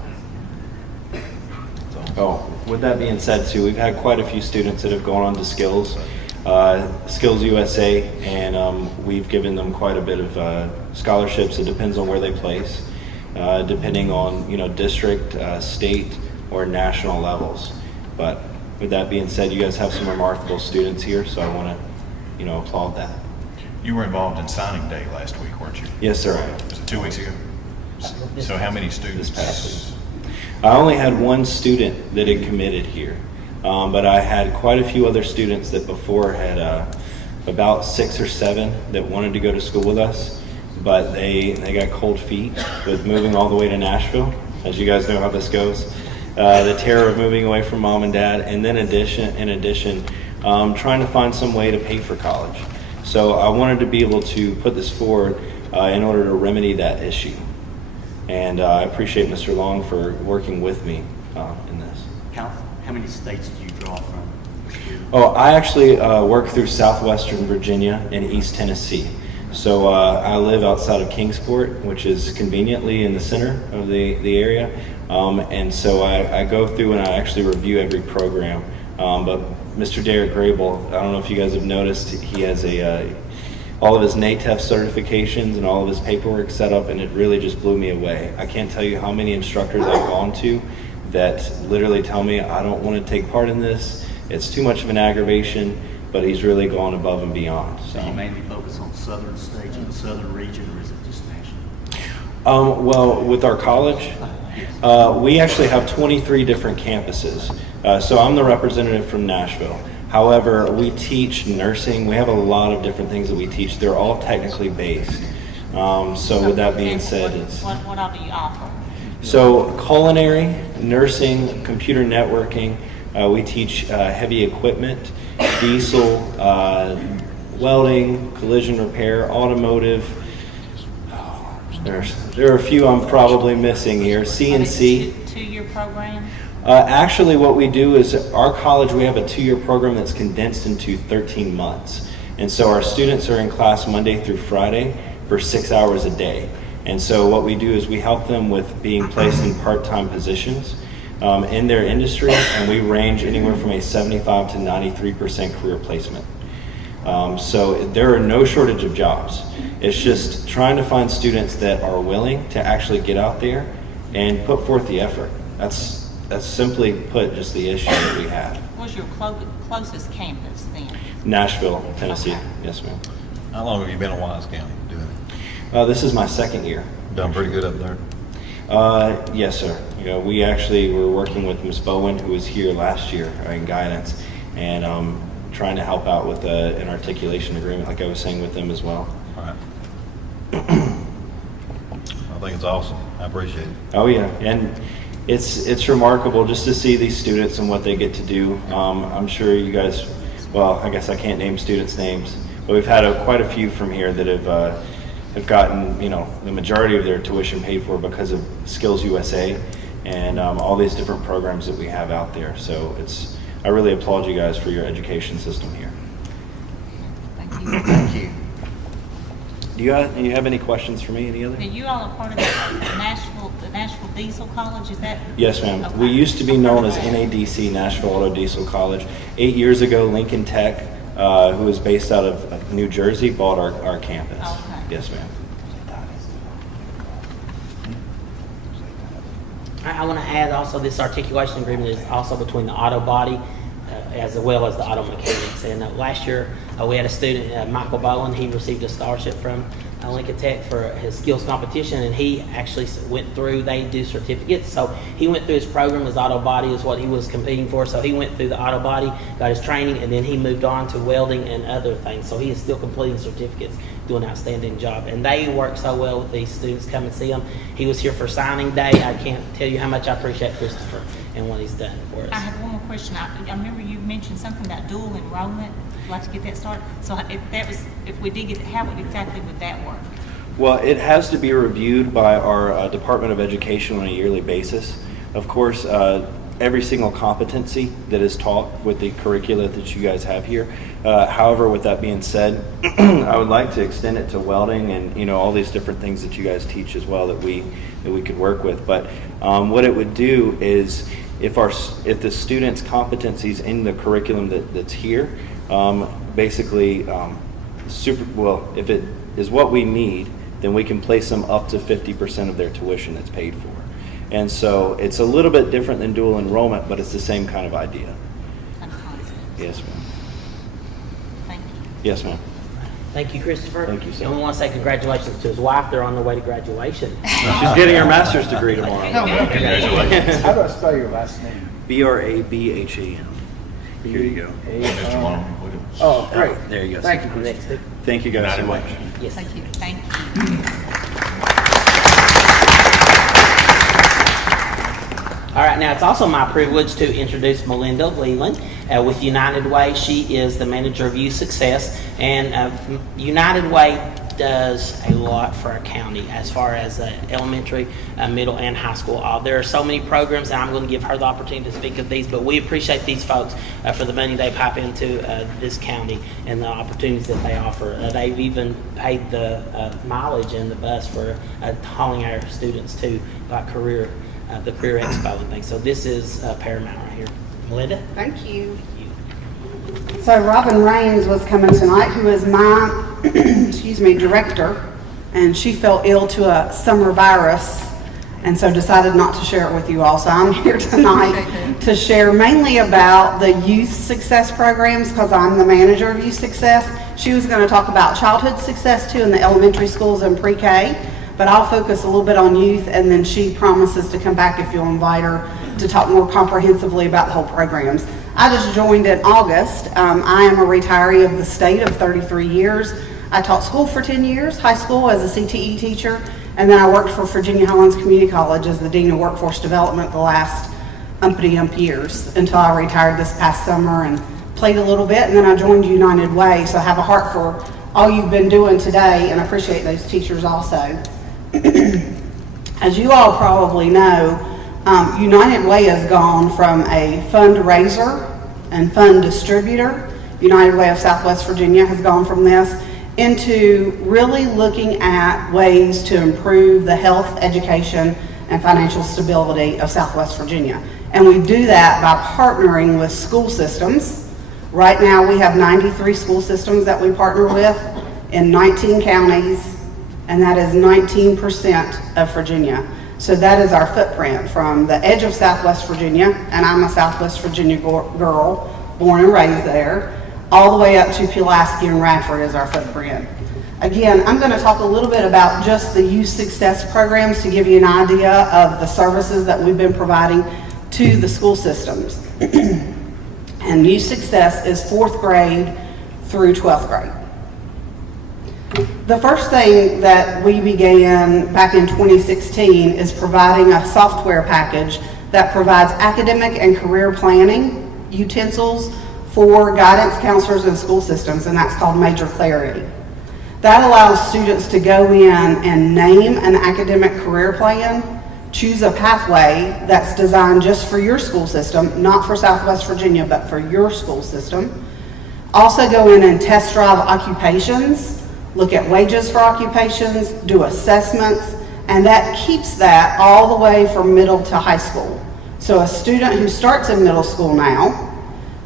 With that being said, too, we've had quite a few students that have gone on to Skills USA, and we've given them quite a bit of scholarships. It depends on where they place, depending on district, state, or national levels. But with that being said, you guys have some remarkable students here, so I want to applaud that. You were involved in signing day last week, weren't you? Yes, sir. Was it 2 weeks ago? So how many students? This past week. I only had one student that had committed here, but I had quite a few other students that before had about 6 or 7 that wanted to go to school with us, but they got cold feet with moving all the way to Nashville. As you guys know how this goes, the terror of moving away from mom and dad, and then in addition, trying to find some way to pay for college. So I wanted to be able to put this forward in order to remedy that issue. And I appreciate Mr. Long for working with me in this. How many states do you draw from? I actually work through southwestern Virginia and East Tennessee. So I live outside of Kingsport, which is conveniently in the center of the area. And so I go through and I actually review every program. But Mr. Derek Grable, I don't know if you guys have noticed, he has all of his NATEF certifications and all of his paperwork set up, and it really just blew me away. I can't tell you how many instructors I've gone to that literally tell me, I don't want to take part in this, it's too much of an aggravation, but he's really gone above and beyond. So you mainly focus on southern states in the southern region, or is it just national? Well, with our college, we actually have 23 different campuses. So I'm the representative from Nashville. However, we teach nursing. We have a lot of different things that we teach. They're all technically based. So with that being said, it's... What all do you offer? So culinary, nursing, computer networking. We teach heavy equipment, diesel, welding, collision repair, automotive. There are a few I'm probably missing here. CNC. Two-year program? Actually, what we do is our college, we have a 2-year program that's condensed into 13 months. And so our students are in class Monday through Friday for 6 hours a day. And so what we do is we help them with being placed in part-time positions in their industry, and we range anywhere from a 75 to 93% career placement. So there are no shortage of jobs. It's just trying to find students that are willing to actually get out there and put forth the effort. That's simply put just the issue that we have. What's your closest campus then? Nashville, Tennessee. Okay. Yes, ma'am. How long have you been in Wise County doing it? This is my 2nd year. Done pretty good up there? Yes, sir. We actually were working with Ms. Bowen, who was here last year in guidance, and trying to help out with an articulation agreement, like I was saying with them as well. All right. I think it's awesome. I appreciate it. Oh yeah, and it's remarkable just to see these students and what they get to do. I'm sure you guys, well, I guess I can't name students' names, but we've had quite a few from here that have gotten, the majority of their tuition paid for because of Skills USA and all these different programs that we have out there. So I really applaud you guys for your education system here. Thank you. Thank you. Do you have any questions for me? Any other? Now, you all are part of the Nashville Diesel College, is that? Yes, ma'am. Okay. We used to be known as NADC, Nashville Auto Diesel College. 8 years ago, Lincoln Tech, who is based out of New Jersey, bought our campus. Okay. Yes, ma'am. I want to add also this articulation agreement is also between the auto body as well as the auto mechanics. And last year we had a student, Michael Bowen. He received a scholarship from Lincoln Tech for his skills competition, and he actually went through, they do certificates, so he went through his program. His auto body is what he was competing for, so he went through the auto body, got his training, and then he moved on to welding and other things. So he is still completing certificates, doing an outstanding job, and they work so well with these students. Come and see him. He was here for signing day. I can't tell you how much I appreciate Christopher and what he's done for us. I have one more question. I remember you mentioned something about dual enrollment. I'd like to get that started. So if we did get, how exactly would that work? Well, it has to be reviewed by our Department of Education on a yearly basis. Of course, every single competency that is taught with the curricula that you guys have here. However, with that being said, I would like to extend it to welding and all these different things that you guys teach as well that we could work with. But what it would do is if the students' competencies in the curriculum that's here, basically if it is what we need, then we can place them up to 50% of their tuition that's paid for. And so it's a little bit different than dual enrollment, but it's the same kind of idea. Yes, ma'am. Thank you. Yes, ma'am. Thank you, Christopher. Thank you, sir. And we want to say congratulations to his wife. They're on their way to graduation. She's getting her master's degree tomorrow. Congratulations. How do I spell your last name? BRABHAM. Here you go. Oh, great. There you go. Thank you. Next. Thank you guys so much. Yes. Thank you. Thank you. All right, now it's also my privilege to introduce Melinda Leland with United Way. She is the manager of youth success, and United Way does a lot for our county as far as elementary, middle, and high school. There are so many programs, and I'm going to give her the opportunity to speak of these, but we appreciate these folks for the money they pipe into this county and the opportunities that they offer. They've even paid the mileage in the bus for hauling our students to the Career Expo and things. So this is paramount right here. Melinda? Thank you. So Robin Raines was coming tonight, who is my, director, and she fell ill to a summer virus, and so decided not to share it with you all. So I'm here tonight to share mainly about the youth success programs, because I'm the manager of youth success. She was going to talk about childhood success too in the elementary schools and pre-K, but I'll focus a little bit on youth, and then she promises to come back if you'll invite her to talk more comprehensively about the whole programs. I just joined in August. I am a retiree of the state of 33 years. I taught school for 10 years, high school as a CTE teacher, and then I worked for Virginia Highlands Community College as the Dean of Workforce Development the last umpty years until I retired this past summer and played a little bit, and then I joined United Way. So I have a heart for all you've been doing today and appreciate those teachers also. As you all probably know, United Way has gone from a fundraiser and fund distributor. United Way of Southwest Virginia has gone from this into really looking at ways to improve the health, education, and financial stability of Southwest Virginia. And we do that by partnering with school systems. Right now we have 93 school systems that we partner with in 19 counties, and that is 19% of Virginia. So that is our footprint from the edge of Southwest Virginia, and I'm a Southwest Virginia girl, born and raised there, all the way up to Pulaski and Radford is our footprint. Again, I'm going to talk a little bit about just the youth success programs to give you an idea of the services that we've been providing to the school systems. And youth success is 4th grade through 12th grade. The first thing that we began back in 2016 is providing a software package that provides academic and career planning utensils for guidance counselors and school systems, and that's called Major Clarity. That allows students to go in and name an academic career plan, choose a pathway that's designed just for your school system, not for Southwest Virginia, but for your school system. Also go in and test drive occupations, look at wages for occupations, do assessments, and that keeps that all the way from middle to high school. So a student who starts in middle school now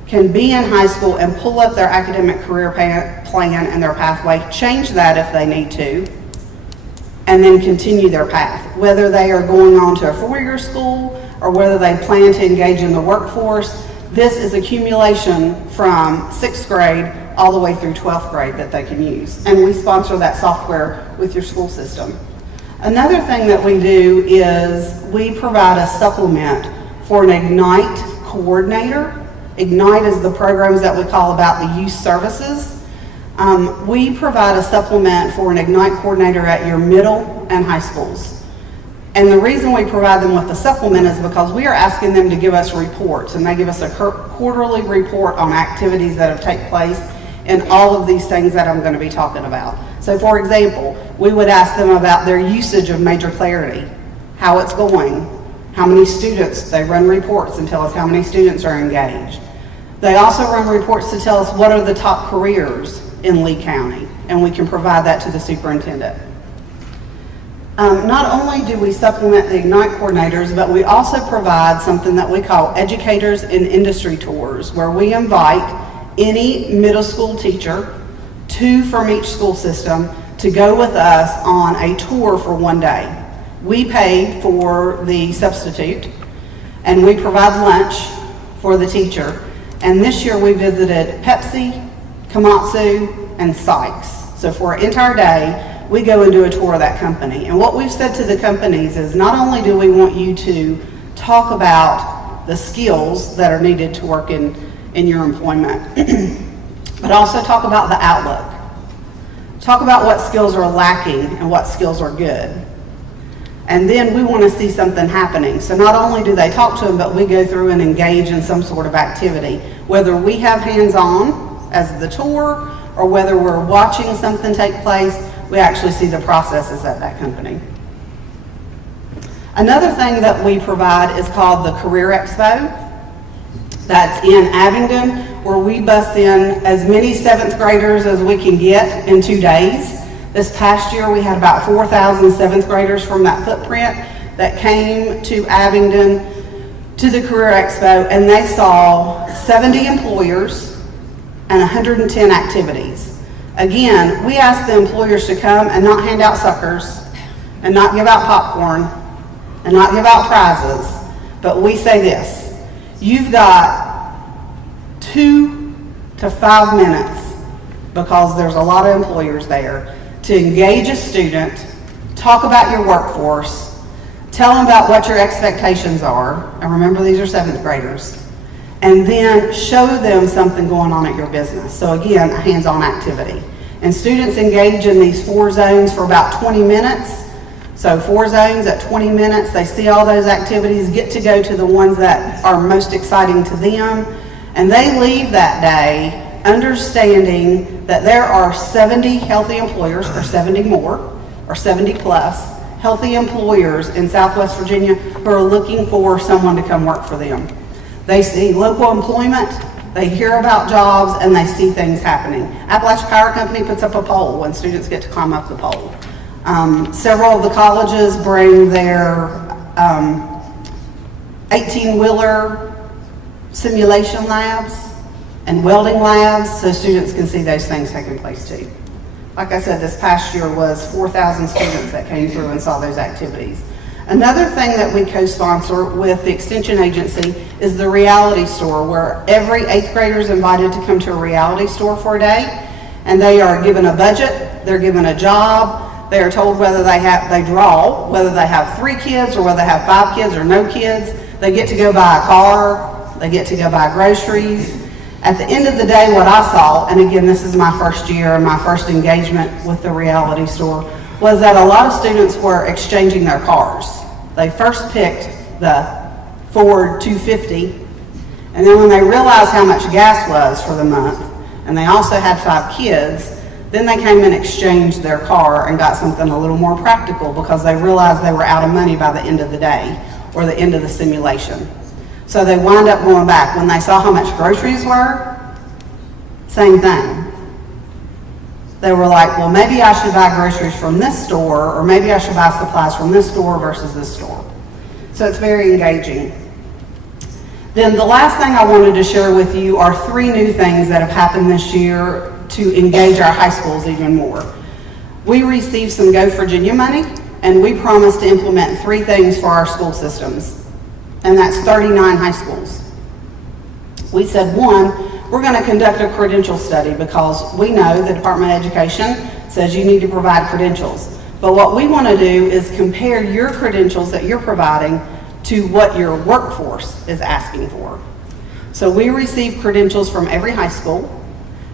can be in high school and pull up their academic career plan and their pathway, change that if they need to, and then continue their path. Whether they are going on to a 4-year school or whether they plan to engage in the workforce, this is accumulation from 6th grade all the way through 12th grade that they can use. And we sponsor that software with your school system. Another thing that we do is we provide a supplement for an Ignite coordinator. Ignite is the programs that we call about the youth services. We provide a supplement for an Ignite coordinator at your middle and high schools. And the reason we provide them with the supplement is because we are asking them to give us reports, and they give us a quarterly report on activities that have taken place in all of these things that I'm going to be talking about. So for example, we would ask them about their usage of Major Clarity, how it's going, how many students. They run reports and tell us how many students are engaged. They also run reports to tell us what are the top careers in Lee County, and we can provide that to the superintendent. Not only do we supplement the Ignite coordinators, but we also provide something that we call Educators in Industry Tours, where we invite any middle school teacher, 2 from each school system, to go with us on a tour for 1 day. We pay for the substitute, and we provide lunch for the teacher. And this year we visited Pepsi, Komatsu, and Sykes. So for an entire day, we go and do a tour of that company. And what we've said to the companies is not only do we want you to talk about the skills that are needed to work in your employment, but also talk about the outlook. Talk about what skills are lacking and what skills are good. And then we want to see something happening. So not only do they talk to them, but we go through and engage in some sort of activity. Whether we have hands-on as the tour or whether we're watching something take place, we actually see the processes at that company. Another thing that we provide is called the Career Expo. That's in Abingdon, where we bus in as many 7th graders as we can get in 2 days. This past year we had about 4,000 7th graders from that footprint that came to Abingdon to the Career Expo, and they saw 70 employers and 110 activities. Again, we ask the employers to come and not hand out suckers and not give out popcorn and not give out prizes, but we say this: you've got 2 to 5 minutes, because there's a lot of employers there, to engage a student, talk about your workforce, tell them about what your expectations are, and remember these are 7th graders, and then show them something going on at your business. So again, a hands-on activity. And students engage in these 4 zones for about 20 minutes. So 4 zones at 20 minutes, they see all those activities, get to go to the ones that are most exciting to them, and they leave that day understanding that there are 70 healthy employers, or 70 more, or 70 plus, healthy employers in Southwest Virginia who are looking for someone to come work for them. They see local employment, they hear about jobs, and they see things happening. Appalachian Power Company puts up a pole when students get to climb up the pole. Several of the colleges bring their 18-wheeler simulation labs and welding labs so students can see those things taking place too. Like I said, this past year was 4,000 students that came through and saw those activities. Another thing that we co-sponsor with the Extension Agency is the reality store, where every 8th grader is invited to come to a reality store for a day, and they are given a budget, they're given a job, they are told whether they draw, whether they have 3 kids or whether they have 5 kids or no kids. They get to go buy a car, they get to go buy groceries. At the end of the day, what I saw, and again, this is my first year and my first engagement with the reality store, was that a lot of students were exchanging their cars. They first picked the Ford 250, and then when they realized how much gas was for the month, and they also had 5 kids, then they came and exchanged their car and got something a little more practical because they realized they were out of money by the end of the day or the end of the simulation. So they wound up going back. When they saw how much groceries were, same thing. They were like, well, maybe I should buy groceries from this store, or maybe I should buy supplies from this store versus this store. So it's very engaging. Then the last thing I wanted to share with you are 3 new things that have happened this year to engage our high schools even more. We received some Go Virginia money, and we promised to implement 3 things for our school systems, and that's 39 high schools. We said, 1, we're going to conduct a credential study because we know the Department of Education says you need to provide credentials. But what we want to do is compare your credentials that you're providing to what your workforce is asking for. So we received credentials from every high school,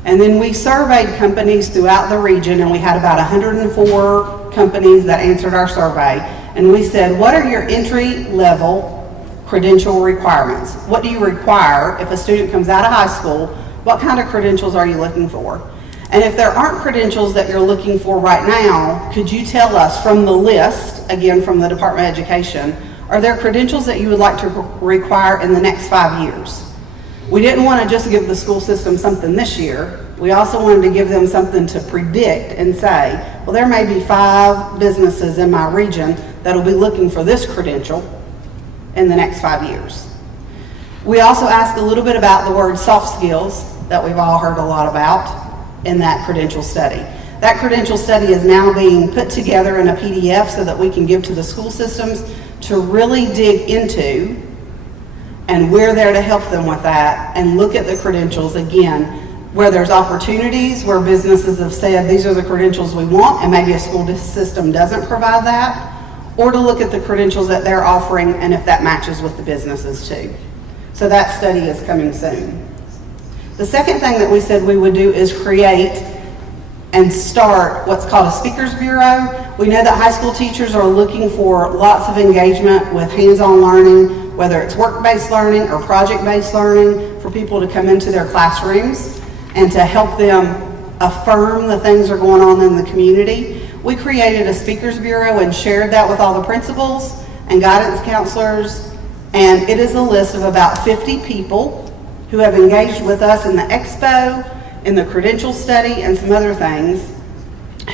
and then we surveyed companies throughout the region, and we had about 104 companies that answered our survey. And we said, what are your entry-level credential requirements? What do you require if a student comes out of high school? What kind of credentials are you looking for? And if there aren't credentials that you're looking for right now, could you tell us from the list, again from the Department of Education, are there credentials that you would like to require in the next 5 years? We didn't want to just give the school system something this year. We also wanted to give them something to predict and say, well, there may be 5 businesses in my region that'll be looking for this credential in the next 5 years. We also asked a little bit about the word soft skills that we've all heard a lot about in that credential study. That credential study is now being put together in a PDF so that we can give to the school systems to really dig into, and we're there to help them with that and look at the credentials again, where there's opportunities, where businesses have said these are the credentials we want and maybe a school system doesn't provide that, or to look at the credentials that they're offering and if that matches with the businesses too. So that study is coming soon. The second thing that we said we would do is create and start what's called a speakers bureau. We know that high school teachers are looking for lots of engagement with hands-on learning, whether it's work-based learning or project-based learning, for people to come into their classrooms and to help them affirm the things that are going on in the community. We created a speakers bureau and shared that with all the principals and guidance counselors, and it is a list of about 50 people who have engaged with us in the expo, in the credential study, and some other things,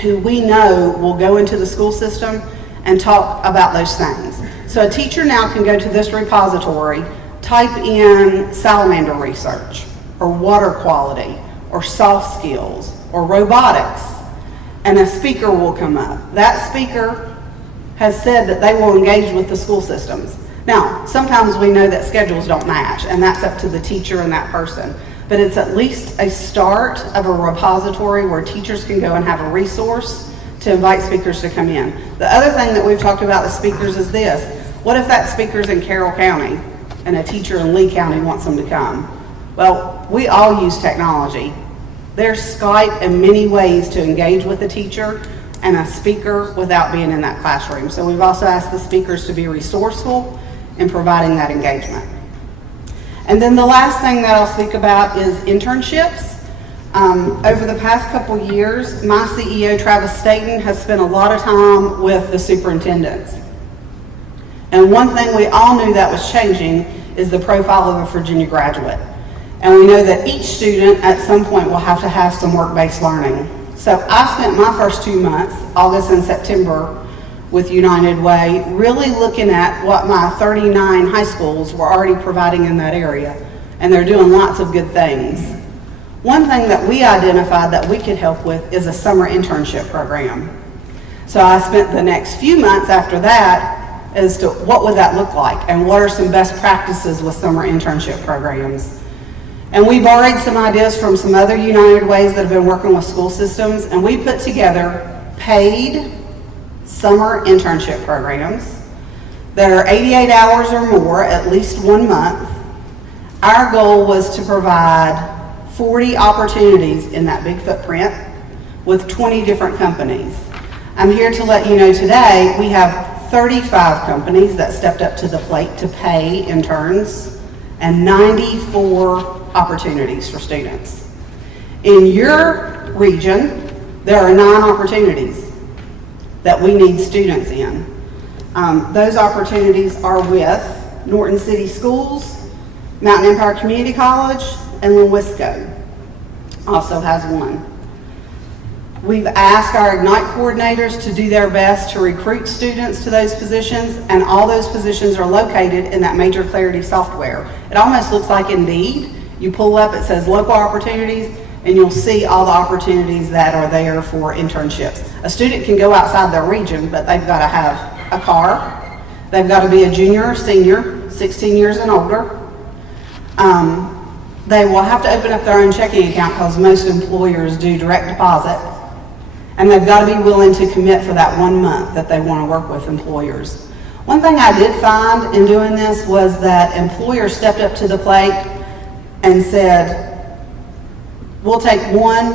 who we know will go into the school system and talk about those things. So a teacher now can go to this repository, type in salamander research, or water quality, or soft skills, or robotics, and a speaker will come up. That speaker has said that they will engage with the school systems. Now, sometimes we know that schedules don't match, and that's up to the teacher and that person. But it's at least a start of a repository where teachers can go and have a resource to invite speakers to come in. The other thing that we've talked about with speakers is this. What if that speaker's in Carroll County and a teacher in Lee County wants them to come? Well, we all use technology. There's Skype and many ways to engage with a teacher and a speaker without being in that classroom. So we've also asked the speakers to be resourceful in providing that engagement. And then the last thing that I'll speak about is internships. Over the past couple years, my CEO, Travis Staten, has spent a lot of time with the superintendents. And one thing we all knew that was changing is the profile of a Virginia graduate. And we know that each student at some point will have to have some work-based learning. So I spent my first 2 months, August and September, with United Way, really looking at what my 39 high schools were already providing in that area. And they're doing lots of good things. One thing that we identified that we could help with is a summer internship program. So I spent the next few months after that as to what would that look like and what are some best practices with summer internship programs. And we borrowed some ideas from some other United Ways that have been working with school systems, and we put together paid summer internship programs that are 88 hours or more, at least 1 month. Our goal was to provide 40 opportunities in that big footprint with 20 different companies. I'm here to let you know today we have 35 companies that stepped up to the plate to pay interns and 94 opportunities for students. In your region, there are 9 opportunities that we need students in. Those opportunities are with Norton City Schools, Mountain Empire Community College, and Lewisco also has one. We've asked our Ignite coordinators to do their best to recruit students to those positions, and all those positions are located in that Major Clarity software. It almost looks like Indeed. You pull up, it says local opportunities, and you'll see all the opportunities that are there for internships. A student can go outside their region, but they've got to have a car. They've got to be a junior or senior, 16 years and older. They will have to open up their own checking account because most employers do direct deposit. And they've got to be willing to commit for that 1 month that they want to work with employers. One thing I did find in doing this was that employers stepped up to the plate and said, we'll take 1,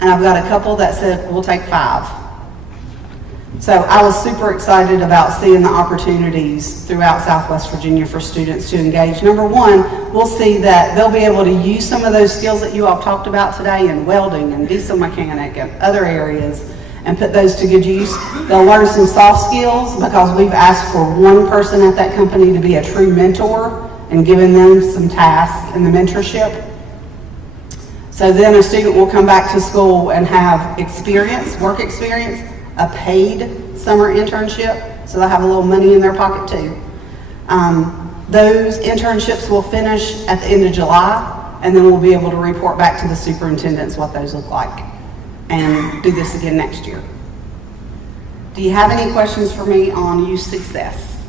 and I've got a couple that said, we'll take 5. So I was super excited about seeing the opportunities throughout Southwest Virginia for students to engage. Number one, we'll see that they'll be able to use some of those skills that you all talked about today in welding and diesel mechanic and other areas and put those to good use. They'll learn some soft skills because we've asked for one person at that company to be a true mentor and giving them some tasks in the mentorship. So then a student will come back to school and have experience, work experience, a paid summer internship, so they'll have a little money in their pocket too. Those internships will finish at the end of July, and then we'll be able to report back to the superintendents what those look like and do this again next year. Do you have any questions for me on youth success?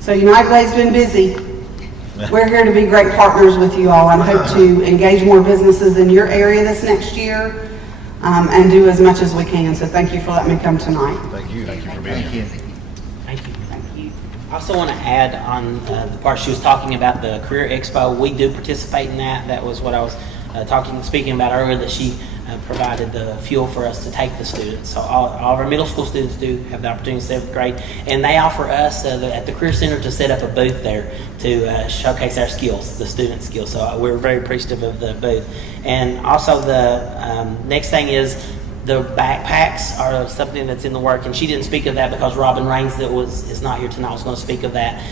So United Way's been busy. We're here to be great partners with you all and hope to engage more businesses in your area this next year and do as much as we can. So thank you for letting me come tonight. Thank you. Thank you for being here. Thank you. I also want to add on the part she was talking about the Career Expo. We do participate in that. That was what I was speaking about earlier, that she provided the fuel for us to take the students. So all of our middle school students do have the opportunity to 7th grade, and they offer us at the Career Center to set up a booth there to showcase our skills, the student skills. So we're very appreciative of the booth. And also the next thing is the backpacks are something that's in the work, and she didn't speak of that because Robin Raines is not here tonight. I was going to speak of that.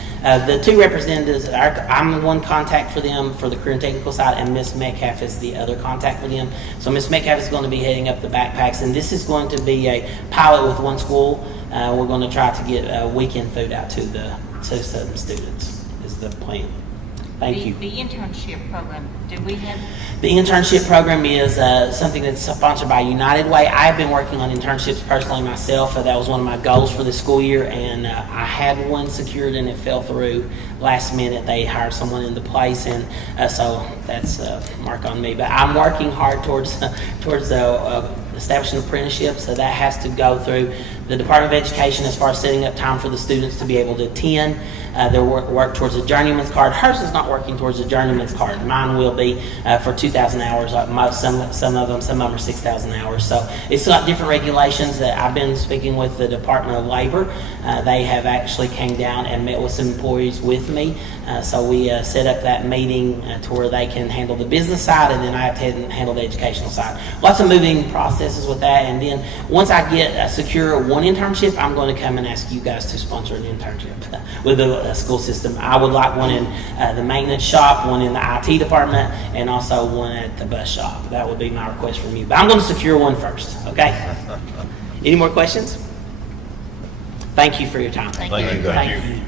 The two representatives, I'm the one contact for them for the career and technical side, and Miss Metcalf is the other contact for them. So Miss Metcalf is going to be heading up the backpacks, and this is going to be a pilot with one school. We're going to try to get weekend food out to some students is the plan. Thank you. The internship program, do we have? The internship program is something that's sponsored by United Way. I've been working on internships personally myself. That was one of my goals for this school year, and I had one secured and it fell through last minute. They hired someone into place, and so that's a mark on me. But I'm working hard towards establishing an apprenticeship, so that has to go through the Department of Education as far as setting up time for the students to be able to attend their work towards a journeyman's card. Hers is not working towards a journeyman's card. Mine will be for 2,000 hours. Some of them are 6,000 hours. So it's got different regulations that I've been speaking with the Department of Labor. They have actually came down and met with some employees with me. So we set up that meeting to where they can handle the business side, and then I have to handle the educational side. Lots of moving processes with that, and then once I get secure one internship, I'm going to come and ask you guys to sponsor an internship with the school system. I would like one in the maintenance shop, one in the IT department, and also one at the bus shop. That would be my request from you. But I'm going to secure one first, okay? Any more questions? Thank you for your time. Thank you. Thank you.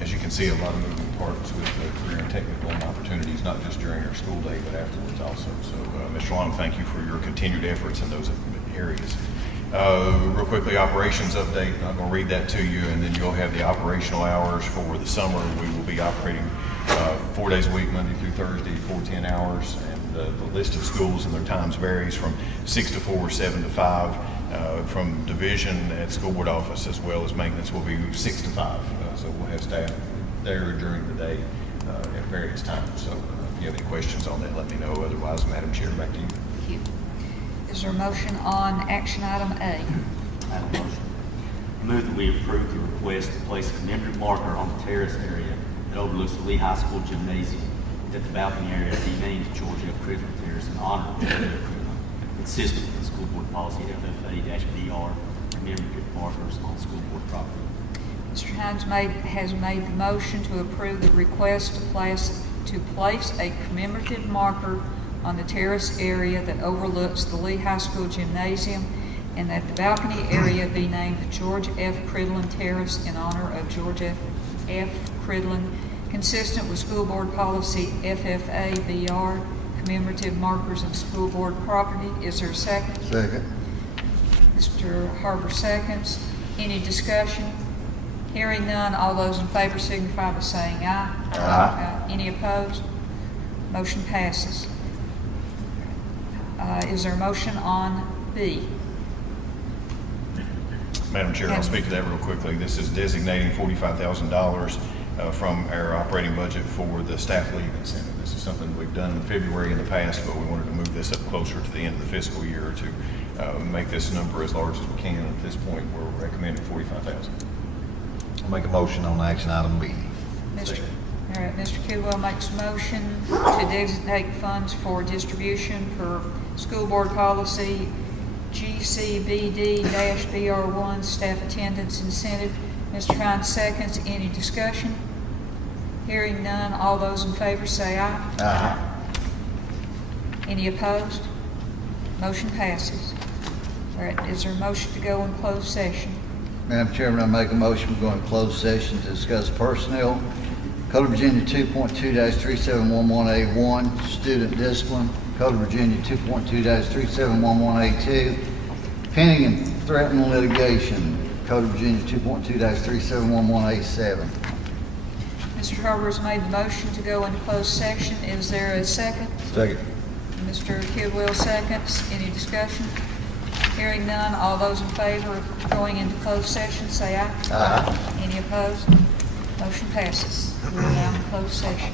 As you can see, a lot of moving parts with career and technical opportunities, not just during our school day, but afterwards also. So, Mr. Long, thank you for your continued efforts in those areas. Real quickly, operations update. I'm going to read that to you, and then you'll have the operational hours for the summer. We will be operating 4 days a week, Monday through Thursday, for 10 hours. And the list of schools and their times varies from 6 to 4, 7 to 5. From division at school board office as well as maintenance will be 6 to 5. So we'll have staff there during the day at various times. So if you have any questions on that, let me know. Otherwise, Madam Chair, back to you. Thank you. Is there a motion on action item A? Madam Motion. I move that we approve the request to place a commemorative marker on the terrace area that overlooks the Lee High School gymnasium, that the balcony area be named George F. Cridland Terrace in honor of George F. Cridland, consistent with the school board policy FFA-BR, commemorative markers on school board property. Mr. Hines has made the motion to approve the request to place a commemorative marker on the terrace area that overlooks the Lee High School gymnasium, and that the balcony area be named George F. Cridland Terrace in honor of George F. Cridland, consistent with school board policy FFA-BR, commemorative markers of school board property. Is there a second? Second. Mr. Harper seconds. Any discussion? Hearing none, all those in favor signify by saying aye. Aye. Any opposed? Motion passes. Is there a motion on B? Madam Chair, I'll speak to that real quickly. This is designating $45,000 from our operating budget for the staff leave incentive. This is something we've done in February in the past, but we wanted to move this up closer to the end of the fiscal year to make this number as large as we can. At this point, we're recommending $45,000. I'll make a motion on action item B. All right, Mr. Kidwell makes a motion to designate funds for distribution per school board policy GCBD-BR1, staff attendance incentive. Mr. Hines seconds. Any discussion? Hearing none, all those in favor say aye. Aye. Any opposed? Motion passes. All right, is there a motion to go in closed session? Madam Chairman, I make a motion to go in closed session to discuss personnel, Code of Virginia 2.2-3711A1, student discipline, Code of Virginia 2.2-3711A2, pending and threatening litigation, Code of Virginia 2.2-3711A7. Mr. Harper has made the motion to go into closed session. Is there a second? Second. Mr. Kidwell seconds. Any discussion? Hearing none, all those in favor of going into closed session say aye. Aye. Any opposed? Motion passes. We're now in closed session.